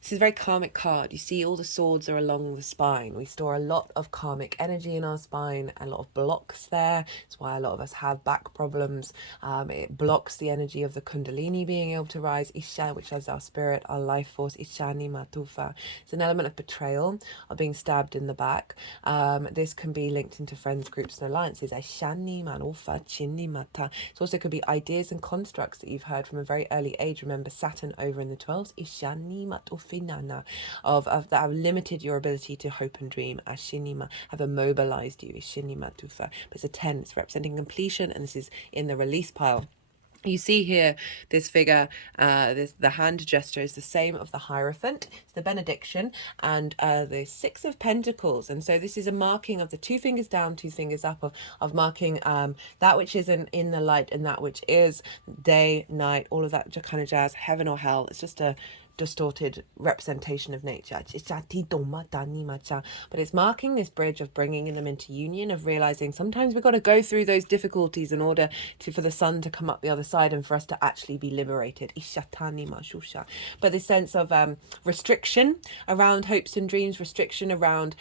This is a very karmic card. You see all the swords are along the spine. We store a lot of karmic energy in our spine, a lot of blocks there. That's why a lot of us have back problems. It blocks the energy of the kundalini being able to rise, Isha, which is our spirit, our life force, Ishani Matufa. It's an element of betrayal, of being stabbed in the back. This can be linked into friends, groups, and alliances. Ishani Manufa Chini Mata. It also could be ideas and constructs that you've heard from a very early age. Remember Saturn over in the 12th, Ishani Matufa. Of that have limited your ability to hope and dream, Ashinima, have immobilized you, Ishinima Tufa. But it's a 10, it's representing completion, and this is in the release pile. You see here this figure, the hand gesture is the same of the Hierophant, it's the benediction, and the Six of Pentacles. And so this is a marking of the two fingers down, two fingers up, of marking that which is in the light and that which is day, night, all of that kind of jazz, heaven or hell. It's just a distorted representation of nature, but it's marking this bridge of bringing them into union, of realizing sometimes we've got to go through those difficulties in order for the sun to come up the other side and for us to actually be liberated. But this sense of restriction around hopes and dreams, restriction around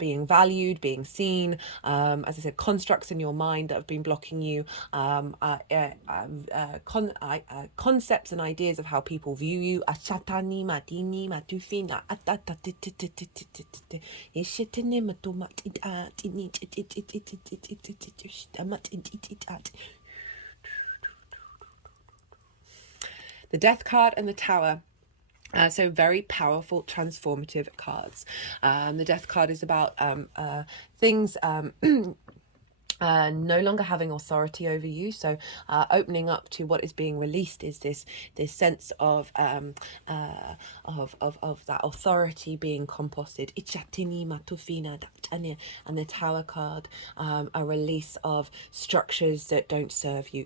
being valued, being seen, as I said, constructs in your mind that have been blocking you, concepts and ideas of how people view you. Shatani matini matufina the Death card and the Tower. So very powerful, transformative cards. The Death card is about things no longer having authority over you. So opening up to what is being released is this sense of that authority being composted. And the Tower card, a release of structures that don't serve you.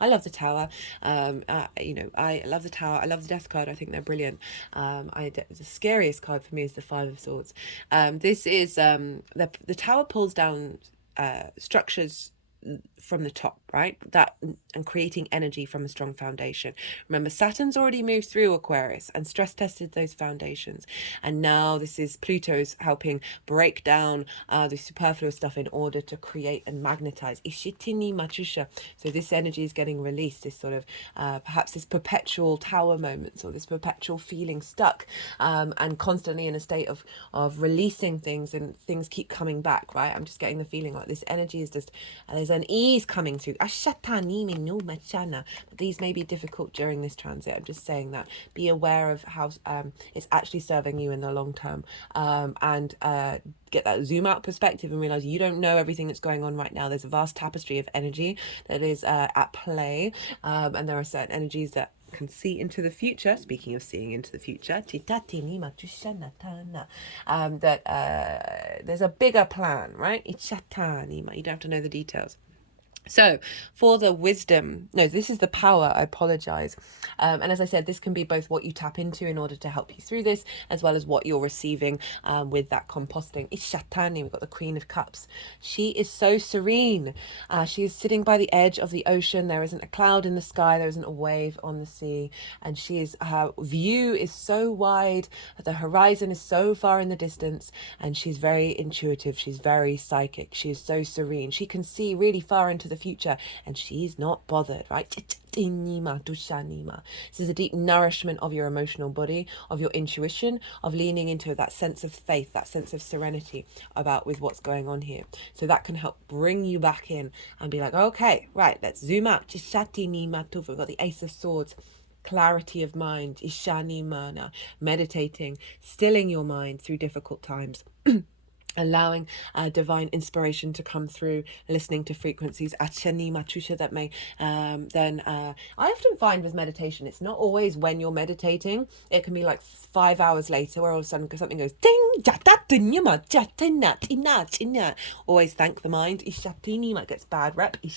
I love the Tower. I love the Tower. I love the Death card. I think they're brilliant. The scariest card for me is the Five of Swords. This is the Tower pulls down structures from the top, right? That and creating energy from a strong foundation. Remember, Saturn's already moved through Aquarius and stress tested those foundations, and now this is Pluto's helping break down the superfluous stuff in order to create and magnetize. So this energy is getting released. This sort of perhaps this perpetual Tower moments, or this perpetual feeling stuck and constantly in a state of releasing things, and things keep coming back, right? I'm just getting the feeling like this energy is just there's an ease coming through. But these may be difficult during this transit. I'm just saying that. Be aware of how it's actually serving you in the long term, and get that zoom out perspective and realize you don't know everything that's going on right now. There's a vast tapestry of energy that is at play, and there are certain energies that can see into the future. Speaking of seeing into the future, that there's a bigger plan, right? You don't have to know the details. So for the wisdom, no, this is the power, I apologize. And as I said, this can be both what you tap into in order to help you through this, as well as what you're receiving with that composting. Ishatani, we've got the Queen of Cups. She is so serene. She is sitting by the edge of the ocean. There isn't a cloud in the sky. There isn't a wave on the sea. And her view is so wide. The horizon is so far in the distance. And she's very intuitive. She's very psychic. She is so serene. She can see really far into the future, and she's not bothered, right? This is a deep nourishment of your emotional body, of your intuition, of leaning into that sense of faith, that sense of serenity with what's going on here. So that can help bring you back in and be like, okay, right, let's zoom out. We've got the Ace of Swords. Clarity of mind, Ishani Mana, meditating, stilling your mind through difficult times. Allowing divine inspiration to come through, listening to frequencies that may I often find with meditation, it's not always when you're meditating. It can be like 5 hours later where all of a sudden something goes ding. Always thank the mind. It gets bad rep. It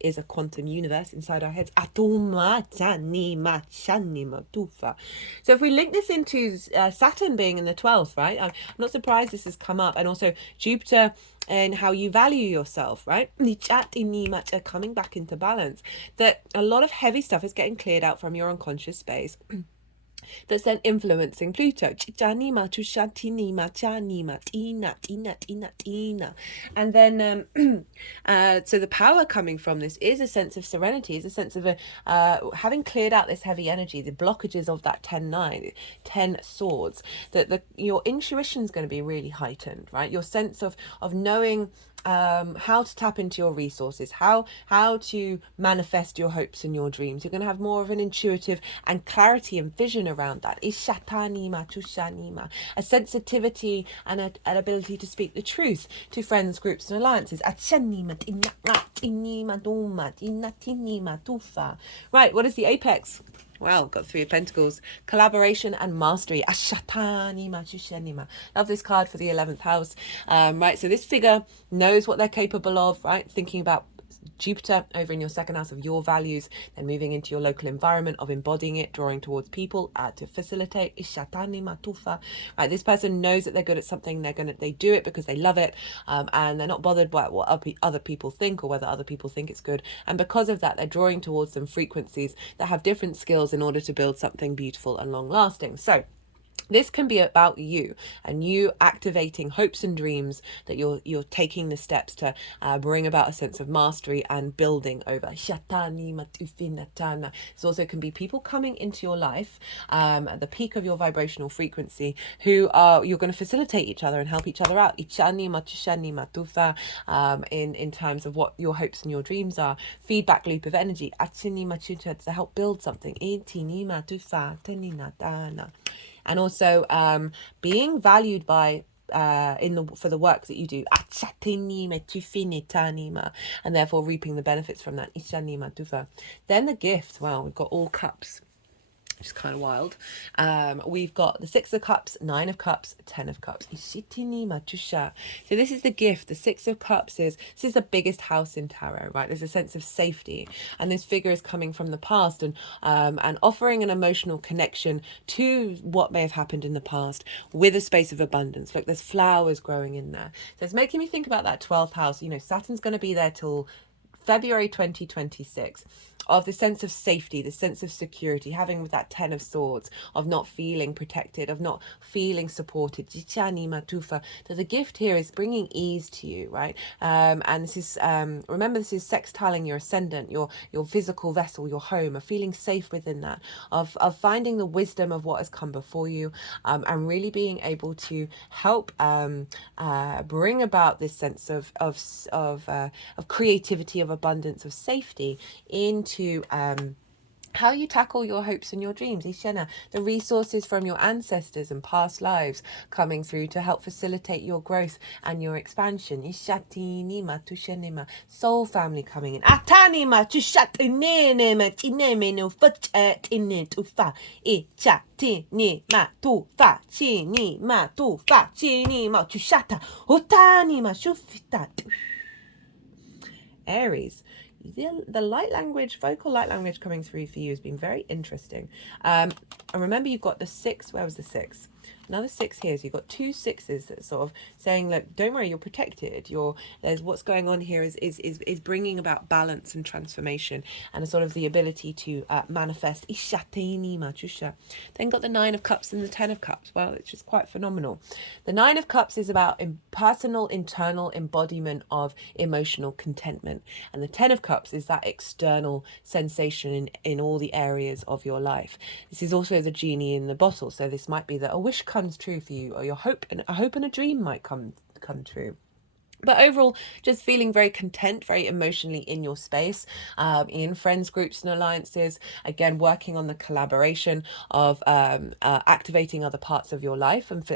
is a quantum universe inside our heads. So if we link this into Saturn being in the 12th, right? I'm not surprised this has come up, and also Jupiter and how you value yourself, right? Coming back into balance, that a lot of heavy stuff is getting cleared out from your unconscious space. That's then influencing Pluto. And then, so the power coming from this is a sense of serenity, is a sense of having cleared out this heavy energy, the blockages of that 10-9, 10 swords, that your intuition is going to be really heightened, right? Your sense of knowing how to tap into your resources, how to manifest your hopes and your dreams. You're going to have more of an intuitive and clarity and vision around that. Ishatanima tushanima, a sensitivity and an ability to speak the truth to friends, groups, and alliances. Right, what is the apex? Wow, got 3 of Pentacles. Collaboration and mastery. Love this card for the 11th house. Right, so this figure knows what they're capable of, right? Thinking about Jupiter over in your 2nd house of your values, then moving into your local environment of embodying it, drawing towards people to facilitate. Right, this person knows that they're good at something. They do it because they love it, and they're not bothered by what other people think or whether other people think it's good. And because of that, they're drawing towards some frequencies that have different skills in order to build something beautiful and long lasting. So this can be about you and you activating hopes and dreams that you're taking the steps to bring about a sense of mastery and building over. This also can be people coming into your life at the peak of your vibrational frequency who you're going to facilitate each other and help each other out. In terms of what your hopes and your dreams are. Feedback loop of energy to help build something. And also being valued by for the work that you do, and therefore reaping the benefits from that. Then the gift. Well, we've got all cups, which is kind of wild. We've got the 6 of Cups, 9 of Cups, 10 of Cups. So this is the gift. The 6 of Cups this is the biggest house in tarot, right? There's a sense of safety, and this figure is coming from the past and offering an emotional connection to what may have happened in the past with a space of abundance. Look, there's flowers growing in there. So it's making me think about that 12th house. You know, Saturn's going to be there till February 2026, of the sense of safety, the sense of security, having with that 10 of Swords, of not feeling protected, of not feeling supported. So the gift here is bringing ease to you, right? And this is, remember, this is sextiling your ascendant, your physical vessel, your home, of feeling safe within that, of finding the wisdom of what has come before you, and really being able to help bring about this sense of creativity, of abundance, of safety into how you tackle your hopes and your dreams. Ishena, the resources from your ancestors and past lives coming through to help facilitate your growth and your expansion. Ishatinima tushenima, soul family coming in. Atanima tushatinema tineme no fatine tufa. Ichatinima tufa chinima tufa chinima tushata. Otanima shufita. Aries. The light language, vocal light language coming through for you has been very interesting. And remember, you've got the 6. Where was the 6? Another 6 here. So you've got 2 6s that sort of saying, look, don't worry, you're protected. There's what's going on here is bringing about balance and transformation and a sort of the ability to manifest. Then got the 9 of Cups and the 10 of Cups. Well, it's just quite phenomenal. The 9 of Cups is about personal, internal embodiment of emotional contentment. And the 10 of Cups is that external sensation in all the areas of your life. This is also the genie in the bottle. So this might be that a wish comes true for you, or your hope and a dream might come true. But overall, just feeling very content, very emotionally in your space, in friends, groups and alliances. Again, working on the collaboration of activating other parts of your life and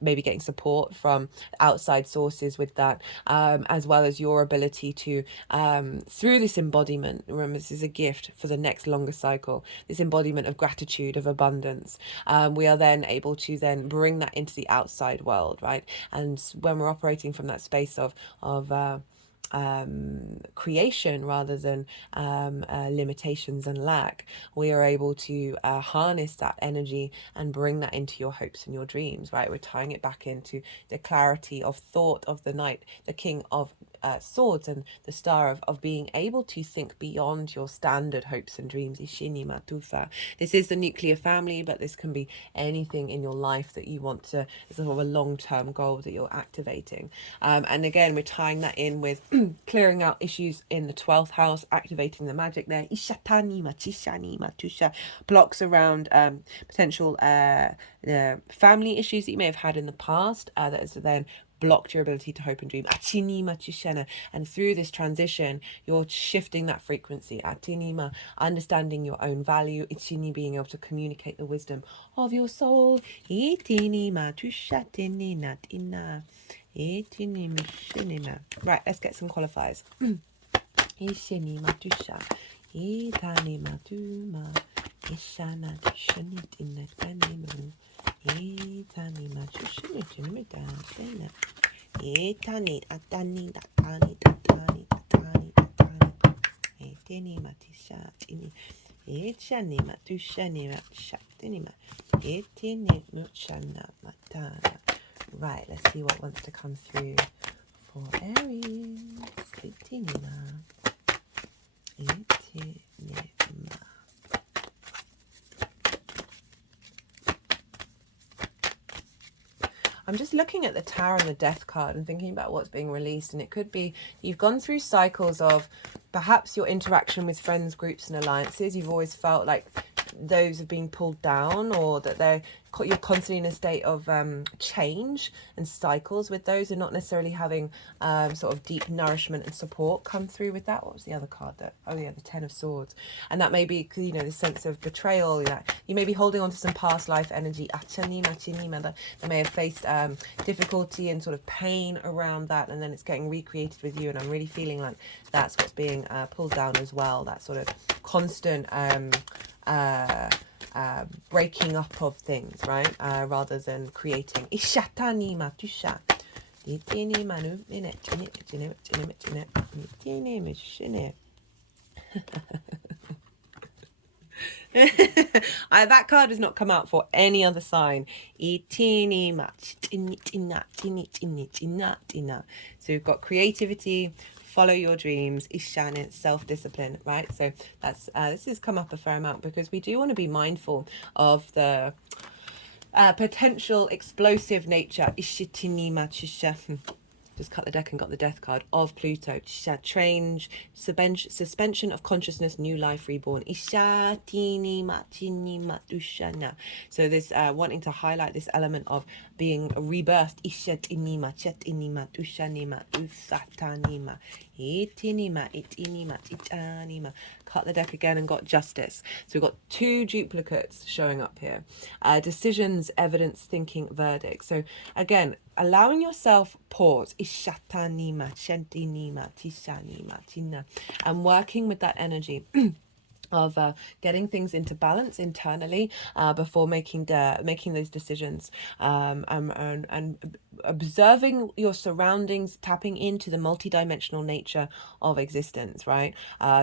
maybe getting support from outside sources with that, as well as your ability to, through this embodiment, remember this is a gift for the next longer cycle, this embodiment of gratitude, of abundance. We are then able to then bring that into the outside world, right? And when we're operating from that space of creation rather than limitations and lack, we are able to harness that energy and bring that into your hopes and your dreams, right? We're tying it back into the clarity of thought of the Knight, the King of Swords, and the Star of being able to think beyond your standard hopes and dreams. Ishini Matufa. This is the nuclear family, but this can be anything in your life that you want to, sort of a long-term goal that you're activating. And again, we're tying that in with clearing out issues in the 12th house, activating the magic there. Ishatani Matishani Matusha. Blocks around potential family issues that you may have had in the past that is then blocked your ability to hope and dream. And through this transition, you're shifting that frequency. Understanding your own value. Being able to communicate the wisdom of your soul. Right, let's get some qualifiers. Right, let's see what wants to come through for Aries. I'm just looking at the Tower and the Death card and thinking about what's being released, and it could be you've gone through cycles of perhaps your interaction with friends, groups and alliances. You've always felt like those have been pulled down, or that you're constantly in a state of change and cycles with those, and not necessarily having sort of deep nourishment and support come through with that. What was the other card? The Ten of Swords. And that may be, you know, the sense of betrayal. You may be holding on to some past life energy that may have faced difficulty and sort of pain around that, and then it's getting recreated with you. And I'm really feeling like that's what's being pulled down as well, that sort of constant breaking up of things, right? Rather than creating. That card has not come out for any other sign. So we've got creativity, follow your dreams, Ishan, self-discipline, right? So that's this has come up a fair amount because we do want to be mindful of the potential explosive nature. Just cut the deck and got the Death card of Pluto. Change, suspension of consciousness, new life reborn. So this wanting to highlight this element of being rebirthed. Cut the deck again and got Justice. So we've got two duplicates showing up here. Decisions, evidence, thinking, verdict. So again, allowing yourself pause and working with that energy of getting things into balance internally before making those decisions, and observing your surroundings, tapping into the multidimensional nature of existence, right?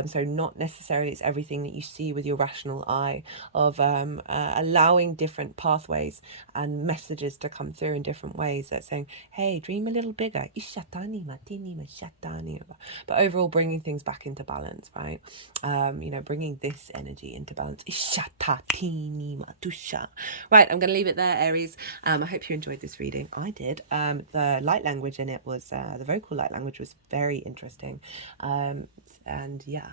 So not necessarily it's everything that you see with your rational eye, of allowing different pathways and messages to come through in different ways, that's saying, hey, dream a little bigger, but overall bringing things back into balance, right? Bringing this energy into balance. Right, I'm going to leave it there, Aries. I hope you enjoyed this reading. I did. The light language in it was, the vocal light language was very interesting. And yeah,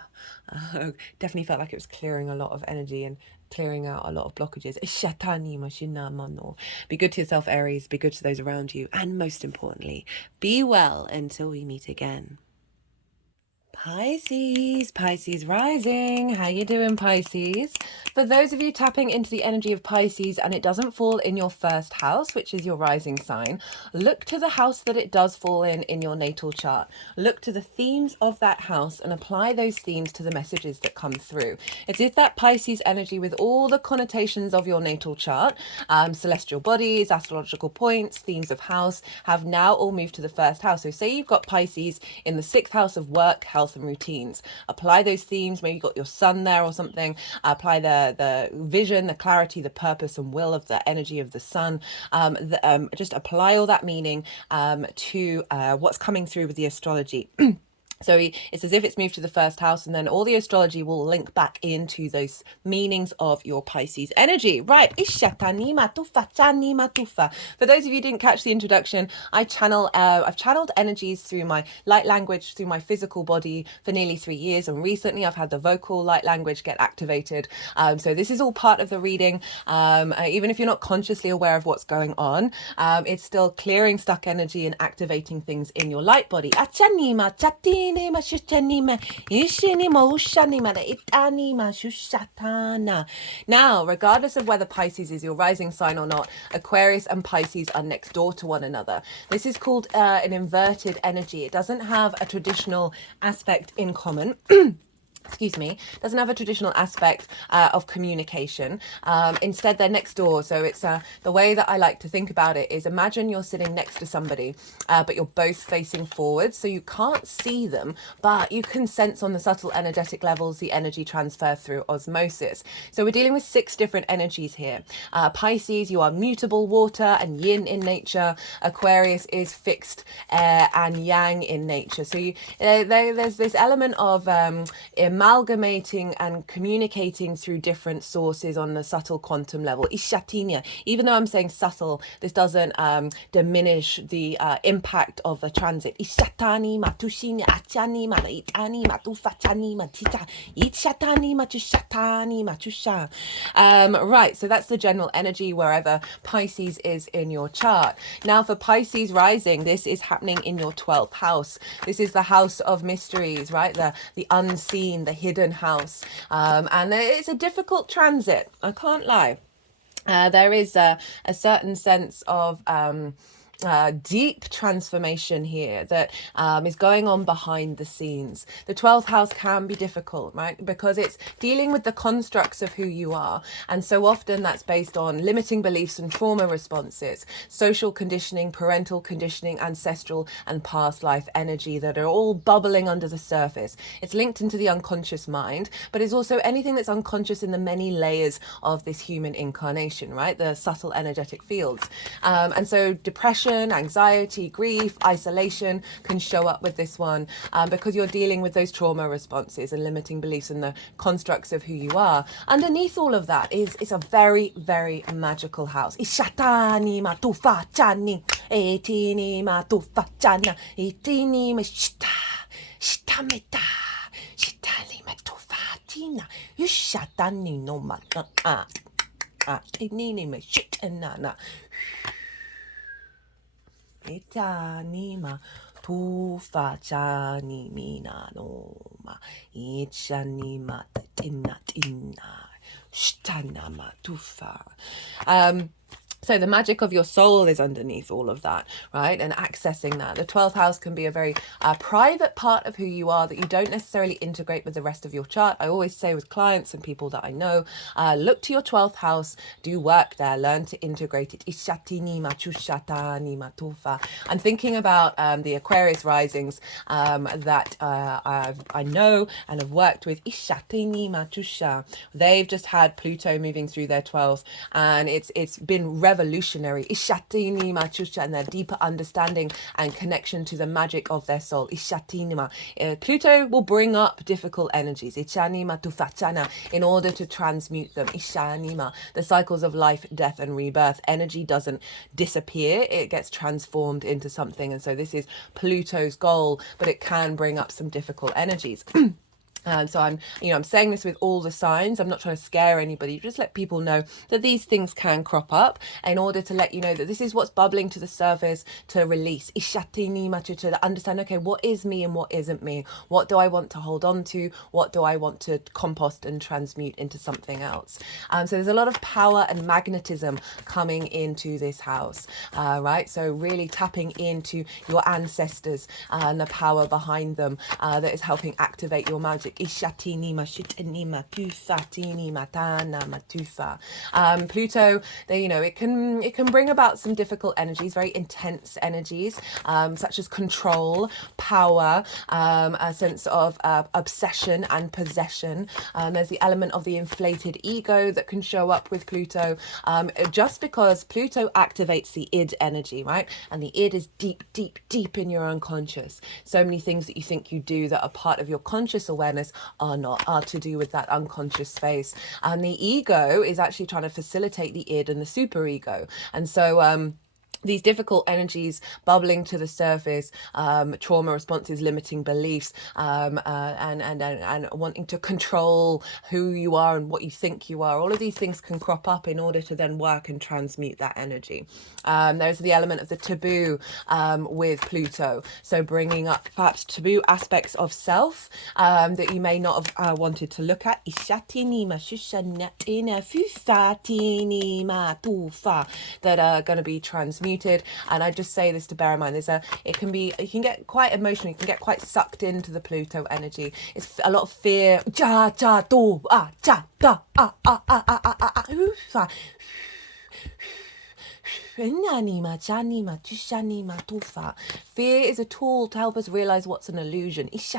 definitely felt like it was clearing a lot of energy and clearing out a lot of blockages. Be good to yourself, Aries. Be good to those around you. And most importantly, be well until we meet again. Pisces rising. How you doing, Pisces? For those of you tapping into the energy of Pisces and it doesn't fall in your first house, which is your rising sign, look to the house that it does fall in your natal chart. Look to the themes of that house and apply those themes to the messages that come through. It's if that Pisces energy with all the connotations of your natal chart, celestial bodies, astrological points, themes of house, have now all moved to the first house. So say you've got Pisces in the 6th house of work, health and routines. Apply those themes. Maybe you've got your sun there or something. Apply the vision, the clarity, the purpose and will of the energy of the sun. Just apply all that meaning to what's coming through with the astrology. So it's as if it's moved to the first house, and then all the astrology will link back into those meanings of your Pisces energy. Right. For those of you who didn't catch the introduction, I've channeled energies through my light language, through my physical body for nearly 3 years. And recently I've had the vocal light language get activated. So this is all part of the reading. Even if you're not consciously aware of what's going on, it's still clearing stuck energy and activating things in your light body. Now, regardless of whether Pisces is your rising sign or not, Aquarius and Pisces are next door to one another. This is called an inverted energy. It doesn't have a traditional aspect in common. Excuse me, doesn't have a traditional aspect of communication. Instead, they're next door. So it's the way that I like to think about it is, imagine you're sitting next to somebody, but you're both facing forward. So you can't see them, but you can sense on the subtle energetic levels the energy transfer through osmosis. So we're dealing with 6 different energies here. Pisces, you are mutable water and yin in nature. Aquarius is fixed air and yang in nature. So there's this element of amalgamating and communicating through different sources on the subtle quantum level. Ishatinya. Even though I'm saying subtle, this doesn't diminish the impact of the transit. Ishatani matushini achani itani matufachani matita ishatani matushatani matusha. Right, so that's the general energy wherever Pisces is in your chart. Now for Pisces rising, this is happening in your 12th house. This is the house of mysteries, right? The unseen, the hidden house. And it's a difficult transit, I can't lie. There is a certain sense of deep transformation here that is going on behind the scenes. The 12th house can be difficult, right? Because it's dealing with the constructs of who you are. And so often that's based on limiting beliefs and trauma responses, social conditioning, parental conditioning, ancestral and past life energy that are all bubbling under the surface. It's linked into the unconscious mind, but it's also anything that's unconscious in the many layers of this human incarnation, right? The subtle energetic fields. And so depression, anxiety, grief, isolation can show up with this one because you're dealing with those trauma responses and limiting beliefs and the constructs of who you are. Underneath all of that is a very, very magical house. Ishatani matufa chani etini matufa chana etini mashita shitameta shitali matufa tina yushatani no mata etini mashitana Itanima tufa chani mina no ma ichanima tina shtanama tufa. So the magic of your soul is underneath all of that, right? And accessing that. The 12th house can be a very private part of who you are that you don't necessarily integrate with the rest of your chart. I always say with clients and people that I know, look to your 12th house, do work there, learn to integrate it. Ishatini machushatani matufa. I'm thinking about the Aquarius risings that I know and have worked with. Ishatini machusha. They've just had Pluto moving through their 12th, and it's been revolutionary. Ishatini machusha, and their deeper understanding and connection to the magic of their soul. Ishatinima. Pluto will bring up difficult energies. Ichanima tufachana, in order to transmute them. Ishanima. The cycles of life, death, and rebirth. Energy doesn't disappear; it gets transformed into something. And so this is Pluto's goal, but it can bring up some difficult energies. So I'm saying this with all the signs. I'm not trying to scare anybody. Just let people know that these things can crop up in order to let you know that this is what's bubbling to the surface to release. Ishatini machu, to understand, okay, what is me and what isn't me? What do I want to hold on to? What do I want to compost and transmute into something else? So there's a lot of power and magnetism coming into this house, right? So really tapping into your ancestors and the power behind them that is helping activate your magic Ishatini mashutini matufatini matana matufa. Pluto, it can bring about some difficult energies, very intense energies, such as control, power, a sense of obsession and possession. There's the element of the inflated ego that can show up with Pluto, just because Pluto activates the id energy, right? And the id is deep, deep, deep in your unconscious. So many things that you think you do that are part of your conscious awareness are to do with that unconscious space. And the ego is actually trying to facilitate the id and the superego. And so these difficult energies bubbling to the surface, trauma responses, limiting beliefs, and wanting to control who you are and what you think you are. All of these things can crop up in order to then work and transmute that energy. There's the element of the taboo with Pluto. So bringing up perhaps taboo aspects of self that you may not have wanted to look at. That are going to be transmuted. And I just say this to bear in mind, you can get quite emotional, you can get quite sucked into the Pluto energy. It's a lot of fear. Fear is a tool to help us realize what's an illusion. This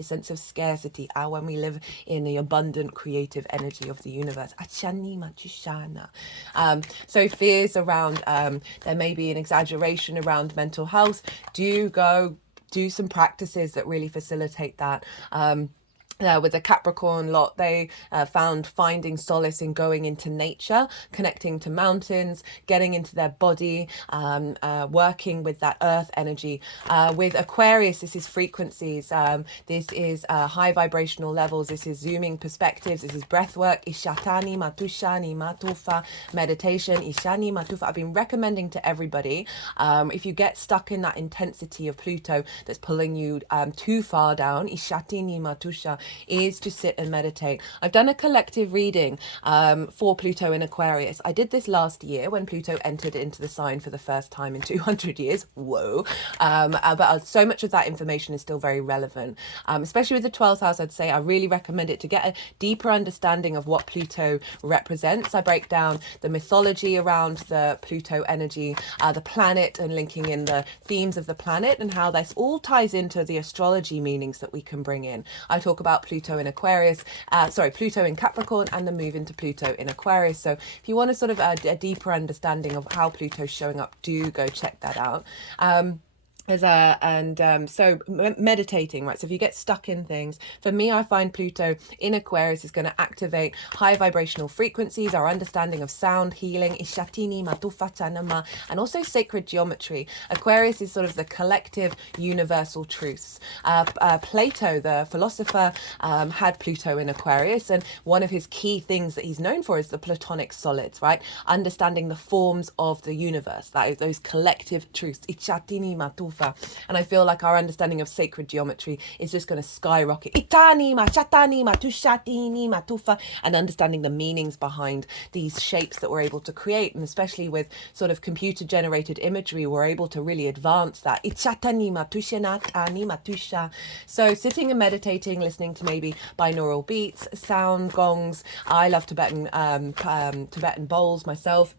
sense of scarcity, when we live in the abundant creative energy of the universe. So fears around, there may be an exaggeration around mental health. Do some practices that really facilitate that. With the Capricorn lot, they found finding solace in going into nature, connecting to mountains, getting into their body, working with that earth energy. With Aquarius, this is frequencies. This is high vibrational levels. This is zooming perspectives. This is breath work. Ishatani matushani matufa meditation. Ishani matufa. I've been recommending to everybody, if you get stuck in that intensity of Pluto that's pulling you too far down, Ishatini matusha, is to sit and meditate. I've done a collective reading for Pluto in Aquarius. I did this last year when Pluto entered into the sign for the first time in 200 years. Whoa. But so much of that information is still very relevant, especially with the 12th house. I'd say I really recommend it to get a deeper understanding of what Pluto represents. I break down the mythology around the Pluto energy, the planet, and linking in the themes of the planet and how this all ties into the astrology meanings that we can bring in. I talk about Pluto in Aquarius, Pluto in Capricorn, and the move into Pluto in Aquarius. So if you want a sort of a deeper understanding of how Pluto's showing up, do go check that out. Meditating, right? So if you get stuck in things, for me, I find Pluto in Aquarius is going to activate high vibrational frequencies, our understanding of sound, healing, ishatini, matufa, chanama, and also sacred geometry. Aquarius is sort of the collective universal truths. Plato, the philosopher, had Pluto in Aquarius, and one of his key things that he's known for is the Platonic solids, right? Understanding the forms of the universe, that is those collective truths. Ishatini, matufa. And I feel like our understanding of sacred geometry is just going to skyrocket. Itani ma chatani ma tushatini ma tufa, and understanding the meanings behind these shapes that we're able to create, and especially with sort of computer generated imagery, we're able to really advance that. Ichatani ma tushanatani ma tusha. So sitting and meditating, listening to maybe binaural beats, sound gongs. I love Tibetan bowls myself.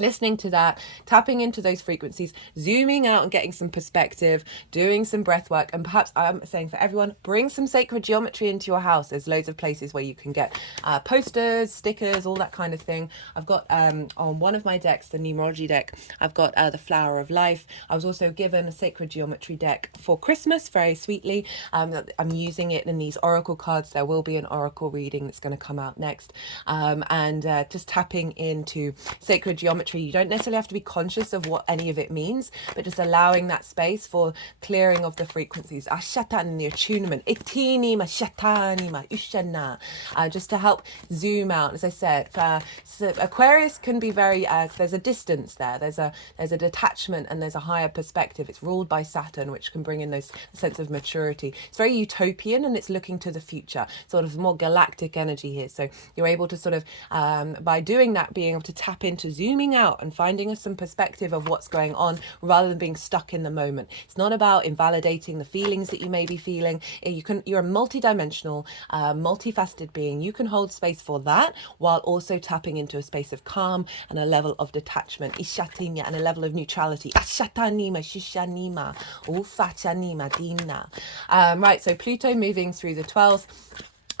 Listening to that, tapping into those frequencies, zooming out and getting some perspective, doing some breath work, and perhaps I'm saying for everyone, bring some sacred geometry into your house. There's loads of places where you can get posters, stickers, all that kind of thing. I've got on one of my decks, the numerology deck, I've got the Flower of Life. I was also given a sacred geometry deck for Christmas, very sweetly. I'm using it in these oracle cards. There will be an oracle reading that's going to come out next. Just tapping into sacred geometry. You don't necessarily have to be conscious of what any of it means, but just allowing that space for clearing of the frequencies. Ashatan, the attunement. Itini ma shatani ma ushana. Just to help zoom out. As I said, so Aquarius can be very, there's a distance there. There's a detachment and there's a higher perspective. It's ruled by Saturn, which can bring in those sense of maturity. It's very utopian and it's looking to the future, sort of more galactic energy here. So you're able to sort of, by doing that, being able to tap into zooming out and finding some perspective of what's going on rather than being stuck in the moment. It's not about invalidating the feelings that you may be feeling. You're a multidimensional, multifaceted being. You can hold space for that while also tapping into a space of calm and a level of detachment, ishatinya, and a level of neutrality. Ashatanima, shishanima, ufatanima, dina. Right, so Pluto moving through the 12th.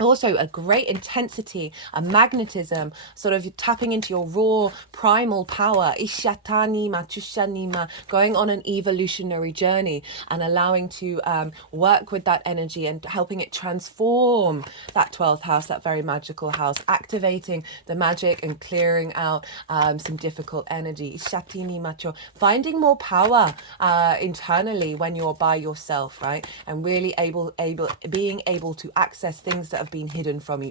Also a great intensity, a magnetism, sort of tapping into your raw primal power, ishatanima, tushanima, going on an evolutionary journey and allowing to work with that energy and helping it transform that 12th house, that very magical house, activating the magic and clearing out some difficult energy. Ishatini macho, finding more power internally when you're by yourself, right? And really being able to access things that have been hidden from you.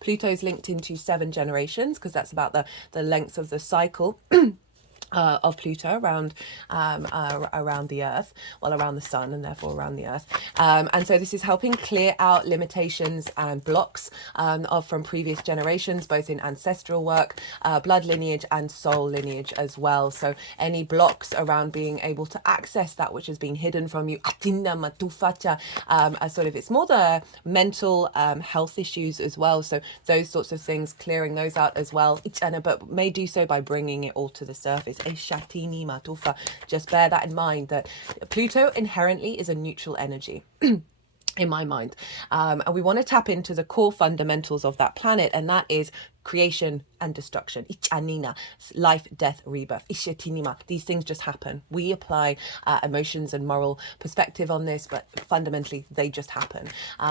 Pluto's linked into 7 generations because that's about the length of the cycle of Pluto around the Earth, well, around the Sun and therefore around the Earth, and so this is helping clear out limitations and blocks from previous generations, both in ancestral work, blood lineage, and soul lineage as well. So any blocks around being able to access that which has been hidden from you, as sort of, it's more the mental health issues as well. So those sorts of things, clearing those out as well, but may do so by bringing it all to the surface. Just bear that in mind, that Pluto inherently is a neutral energy. In my mind, and we want to tap into the core fundamentals of that planet, and that is creation and destruction. Life, death, rebirth. These things just happen. We apply emotions and moral perspective on this, but fundamentally they just happen.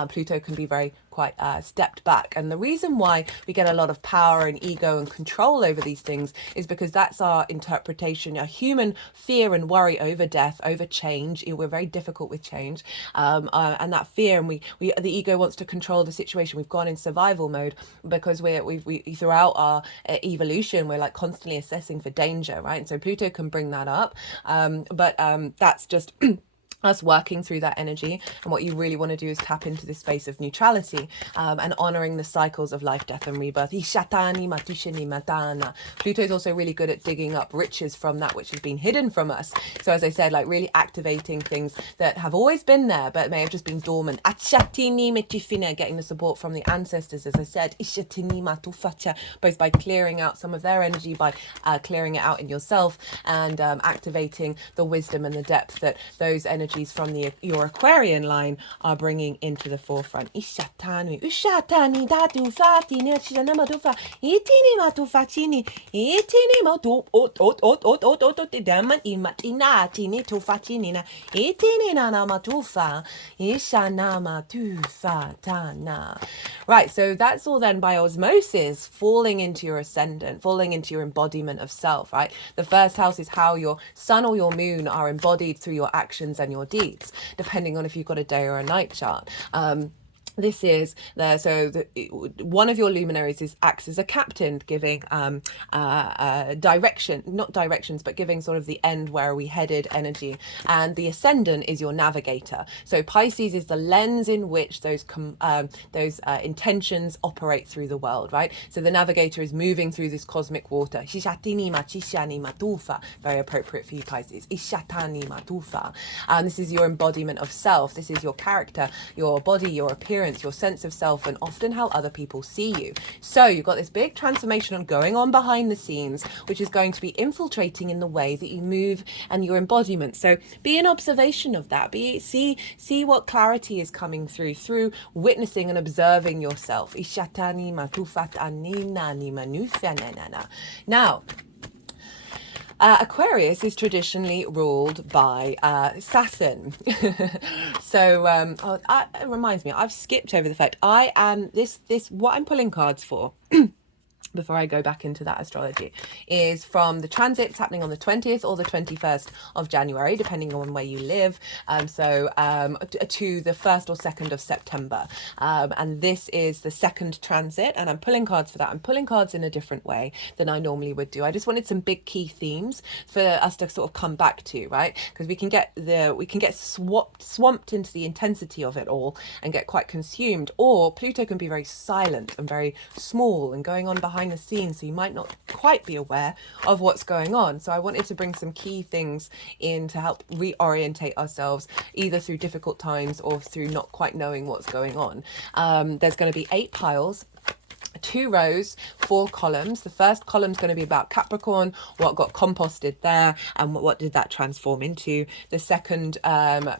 Pluto can be quite stepped back, and the reason why we get a lot of power and ego and control over these things is because that's our interpretation, a human fear and worry over death, over change. We're very difficult with change, and that fear, and the ego wants to control the situation. We've gone in survival mode because we throughout our evolution, we're like constantly assessing for danger, right? And so Pluto can bring that up, but that's just us working through that energy. And what you really want to do is tap into this space of neutrality, and honoring the cycles of life, death, and rebirth. Pluto is also really good at digging up riches from that which has been hidden from us. So as I said, like really activating things that have always been there but may have just been dormant. Getting the support from the ancestors, as I said, both by clearing out some of their energy, by clearing it out in yourself, and activating the wisdom and the depth that those energies from your Aquarian line are bringing into the forefront. Right, so that's all then by osmosis, falling into your ascendant, falling into your embodiment of self, right? The first house is how your sun or your moon are embodied through your actions and your deeds, depending on if you've got a day or a night chart. This is one of your luminaries acts as a captain, giving direction, not directions, but giving sort of the end, where are we headed energy. And the ascendant is your navigator. So Pisces is the lens in which those intentions operate through the world, right? So the navigator is moving through this cosmic water. Very appropriate for you, Pisces. This is your embodiment of self. This is your character, your body, your appearance, your sense of self, and often how other people see you. So you've got this big transformation going on behind the scenes, which is going to be infiltrating in the way that you move and your embodiment. So be in observation of that. See what clarity is coming through witnessing and observing yourself. Now, Aquarius is traditionally ruled by Saturn. So it reminds me, I've skipped over the fact I am what I'm pulling cards for before I go back into that astrology is from the transits happening on the 20th or the 21st of January, depending on where you live. To the 1st or 2nd of September. And this is the second transit, and I'm pulling cards for that. I'm pulling cards in a different way than I normally would do. I just wanted some big key themes for us to sort of come back to, right? Because we can get swamped into the intensity of it all and get quite consumed, or Pluto can be very silent and very small and going on behind behind the scenes, so you might not quite be aware of what's going on. So I wanted to bring some key things in to help reorientate ourselves, either through difficult times or through not quite knowing what's going on. There's going to be 8 piles, 2 rows, 4 columns. The first column is going to be about Capricorn, what got composted there, and what did that transform into. The second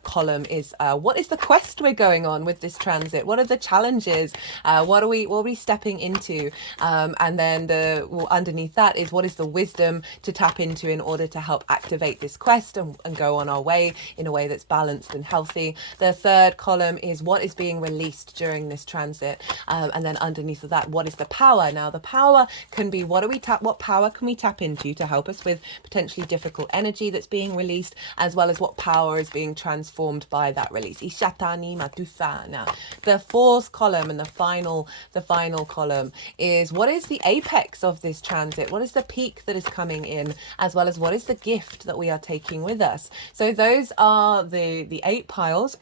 column is what is the quest we're going on with this transit? What are the challenges? What are we stepping into? And then underneath that is what is the wisdom to tap into in order to help activate this quest and go on our way in a way that's balanced and healthy. The third column is what is being released during this transit, and then underneath of that, what is the power? Now the power can be what power can we tap into to help us with potentially difficult energy that's being released, as well as what power is being transformed by that release. Now the fourth column and the final column is what is the apex of this transit, what is the peak that is coming in, as well as what is the gift that we are taking with us. So those are the 8 piles.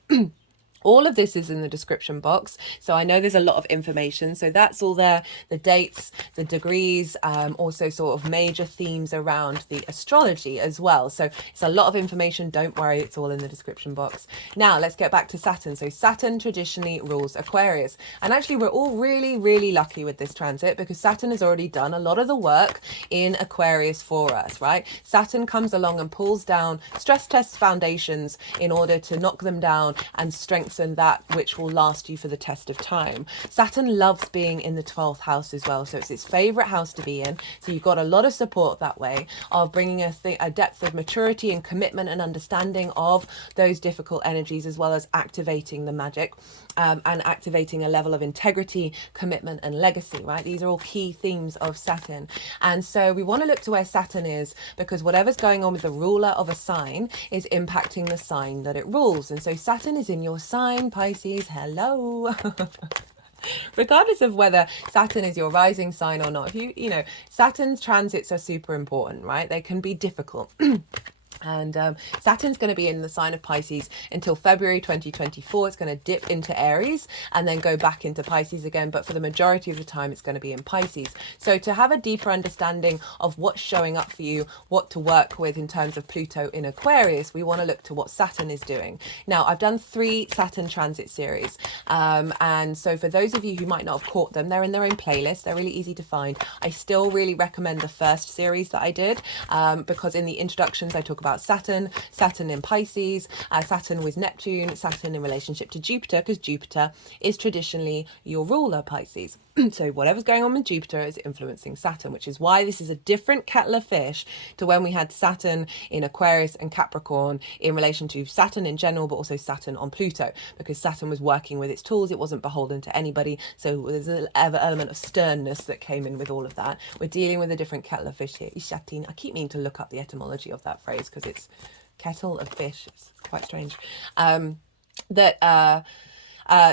All of this is in the description box, so I know there's a lot of information, so that's all there, the dates, the degrees, also sort of major themes around the astrology as well. So it's a lot of information, don't worry, it's all in the description box. Now let's get back to Saturn. So Saturn traditionally rules Aquarius, and actually we're all really lucky with this transit because Saturn has already done a lot of the work in Aquarius for us, right? Saturn comes along and pulls down, stress tests foundations in order to knock them down and strengthen that which will last you for the test of time. Saturn loves being in the 12th house as well, so it's its favorite house to be in. So you've got a lot of support that way of bringing a depth of maturity and commitment and understanding of those difficult energies, as well as activating the magic and activating a level of integrity, commitment and legacy, right? These are all key themes of Saturn. And so we want to look to where Saturn is, because whatever's going on with the ruler of a sign is impacting the sign that it rules. And so Saturn is in your sign, Pisces. Hello. Regardless of whether Saturn is your rising sign or not, if you know, Saturn's transits are super important, right? They can be difficult. And Saturn's going to be in the sign of Pisces until February 2024. It's going to dip into Aries and then go back into Pisces again. But for the majority of the time, it's going to be in Pisces. So to have a deeper understanding of what's showing up for you, what to work with in terms of Pluto in Aquarius, we want to look to what Saturn is doing. Now, I've done 3 Saturn transit series. And so for those of you who might not have caught them, they're in their own playlist. They're really easy to find. I still really recommend the first series that I did because in the introductions, I talk about Saturn in Pisces, Saturn with Neptune, Saturn in relationship to Jupiter, because Jupiter is traditionally your ruler, Pisces. So whatever's going on with Jupiter is influencing Saturn, which is why this is a different kettle of fish to when we had Saturn in Aquarius and Capricorn in relation to Saturn in general, but also Saturn on Pluto, because Saturn was working with its tools. It wasn't beholden to anybody. So there's an element of sternness that came in with all of that. We're dealing with a different kettle of fish here. Ishatin. I keep meaning to look up the etymology of that phrase because it's kettle of fish. It's quite strange.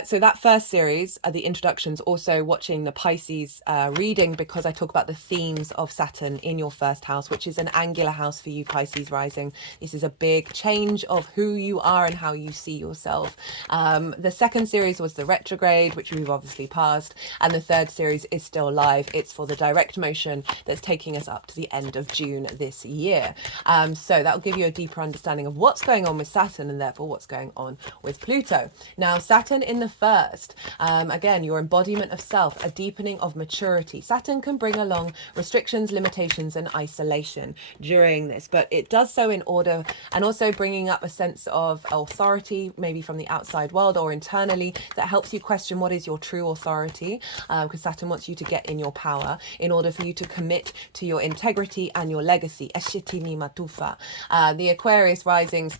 So that first series, the introductions, also watching the Pisces reading, because I talk about the themes of Saturn in your first house, which is an angular house for you, Pisces rising. This is a big change of who you are and how you see yourself. The second series was the retrograde, which we've obviously passed. And the third series is still live. It's for the direct motion that's taking us up to the end of June this year. So that will give you a deeper understanding of what's going on with Saturn and therefore what's going on with Pluto. Now, Saturn in the first, again, your embodiment of self, a deepening of maturity. Saturn can bring along restrictions, limitations and isolation during this, but it does so in order, and also bringing up a sense of authority, maybe from the outside world or internally, that helps you question what is your true authority, because Saturn wants you to get in your power in order for you to commit to your integrity and your legacy. The Aquarius risings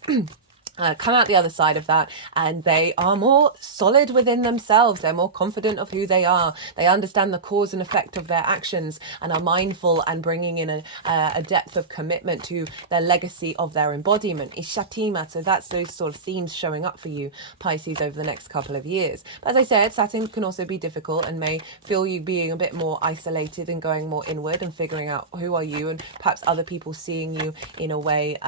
come out the other side of that, and they are more solid within themselves. They're more confident of who they are. They understand the cause and effect of their actions and are mindful and bringing in a depth of commitment to their legacy of their embodiment. Ishatima. So that's those sort of themes showing up for you, Pisces, over the next couple of years. But as I said, Saturn can also be difficult and may feel you being a bit more isolated and going more inward and figuring out who are you, and perhaps other people seeing you in a way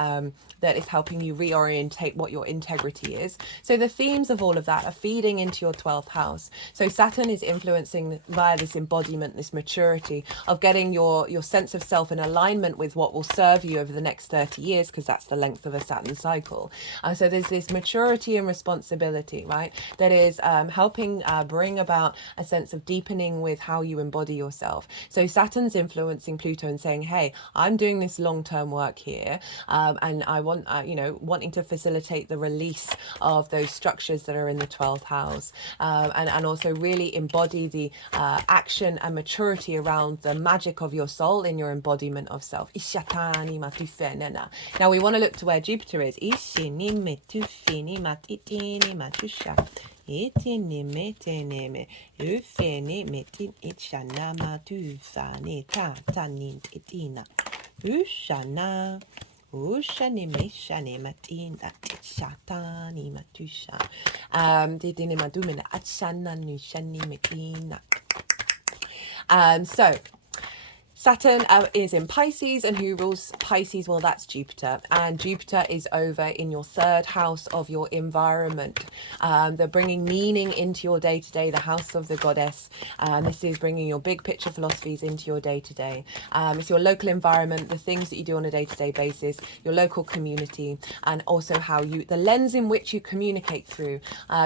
that is helping you reorientate what your integrity is. So the themes of all of that are feeding into your 12th house. So Saturn is influencing via this embodiment, this maturity of getting your sense of self in alignment with what will serve you over the next 30 years, because that's the length of a Saturn cycle. So there's this maturity and responsibility, right, that is helping bring about a sense of deepening with how you embody yourself. So Saturn's influencing Pluto and saying, hey, I'm doing this long-term work here, and I want, wanting to facilitate the release of those structures that are in the 12th house, and also really embody the action and maturity around the magic of your soul in your embodiment of self. Now we want to look to where Jupiter is. So Saturn is in Pisces, and who rules Pisces? Well, that's Jupiter, and Jupiter is over in your 3rd house of your environment. They're bringing meaning into your day-to-day, the house of the goddess. This is bringing your big picture philosophies into your day-to-day. It's your local environment, the things that you do on a day-to-day basis, your local community, and also the lens in which you communicate through.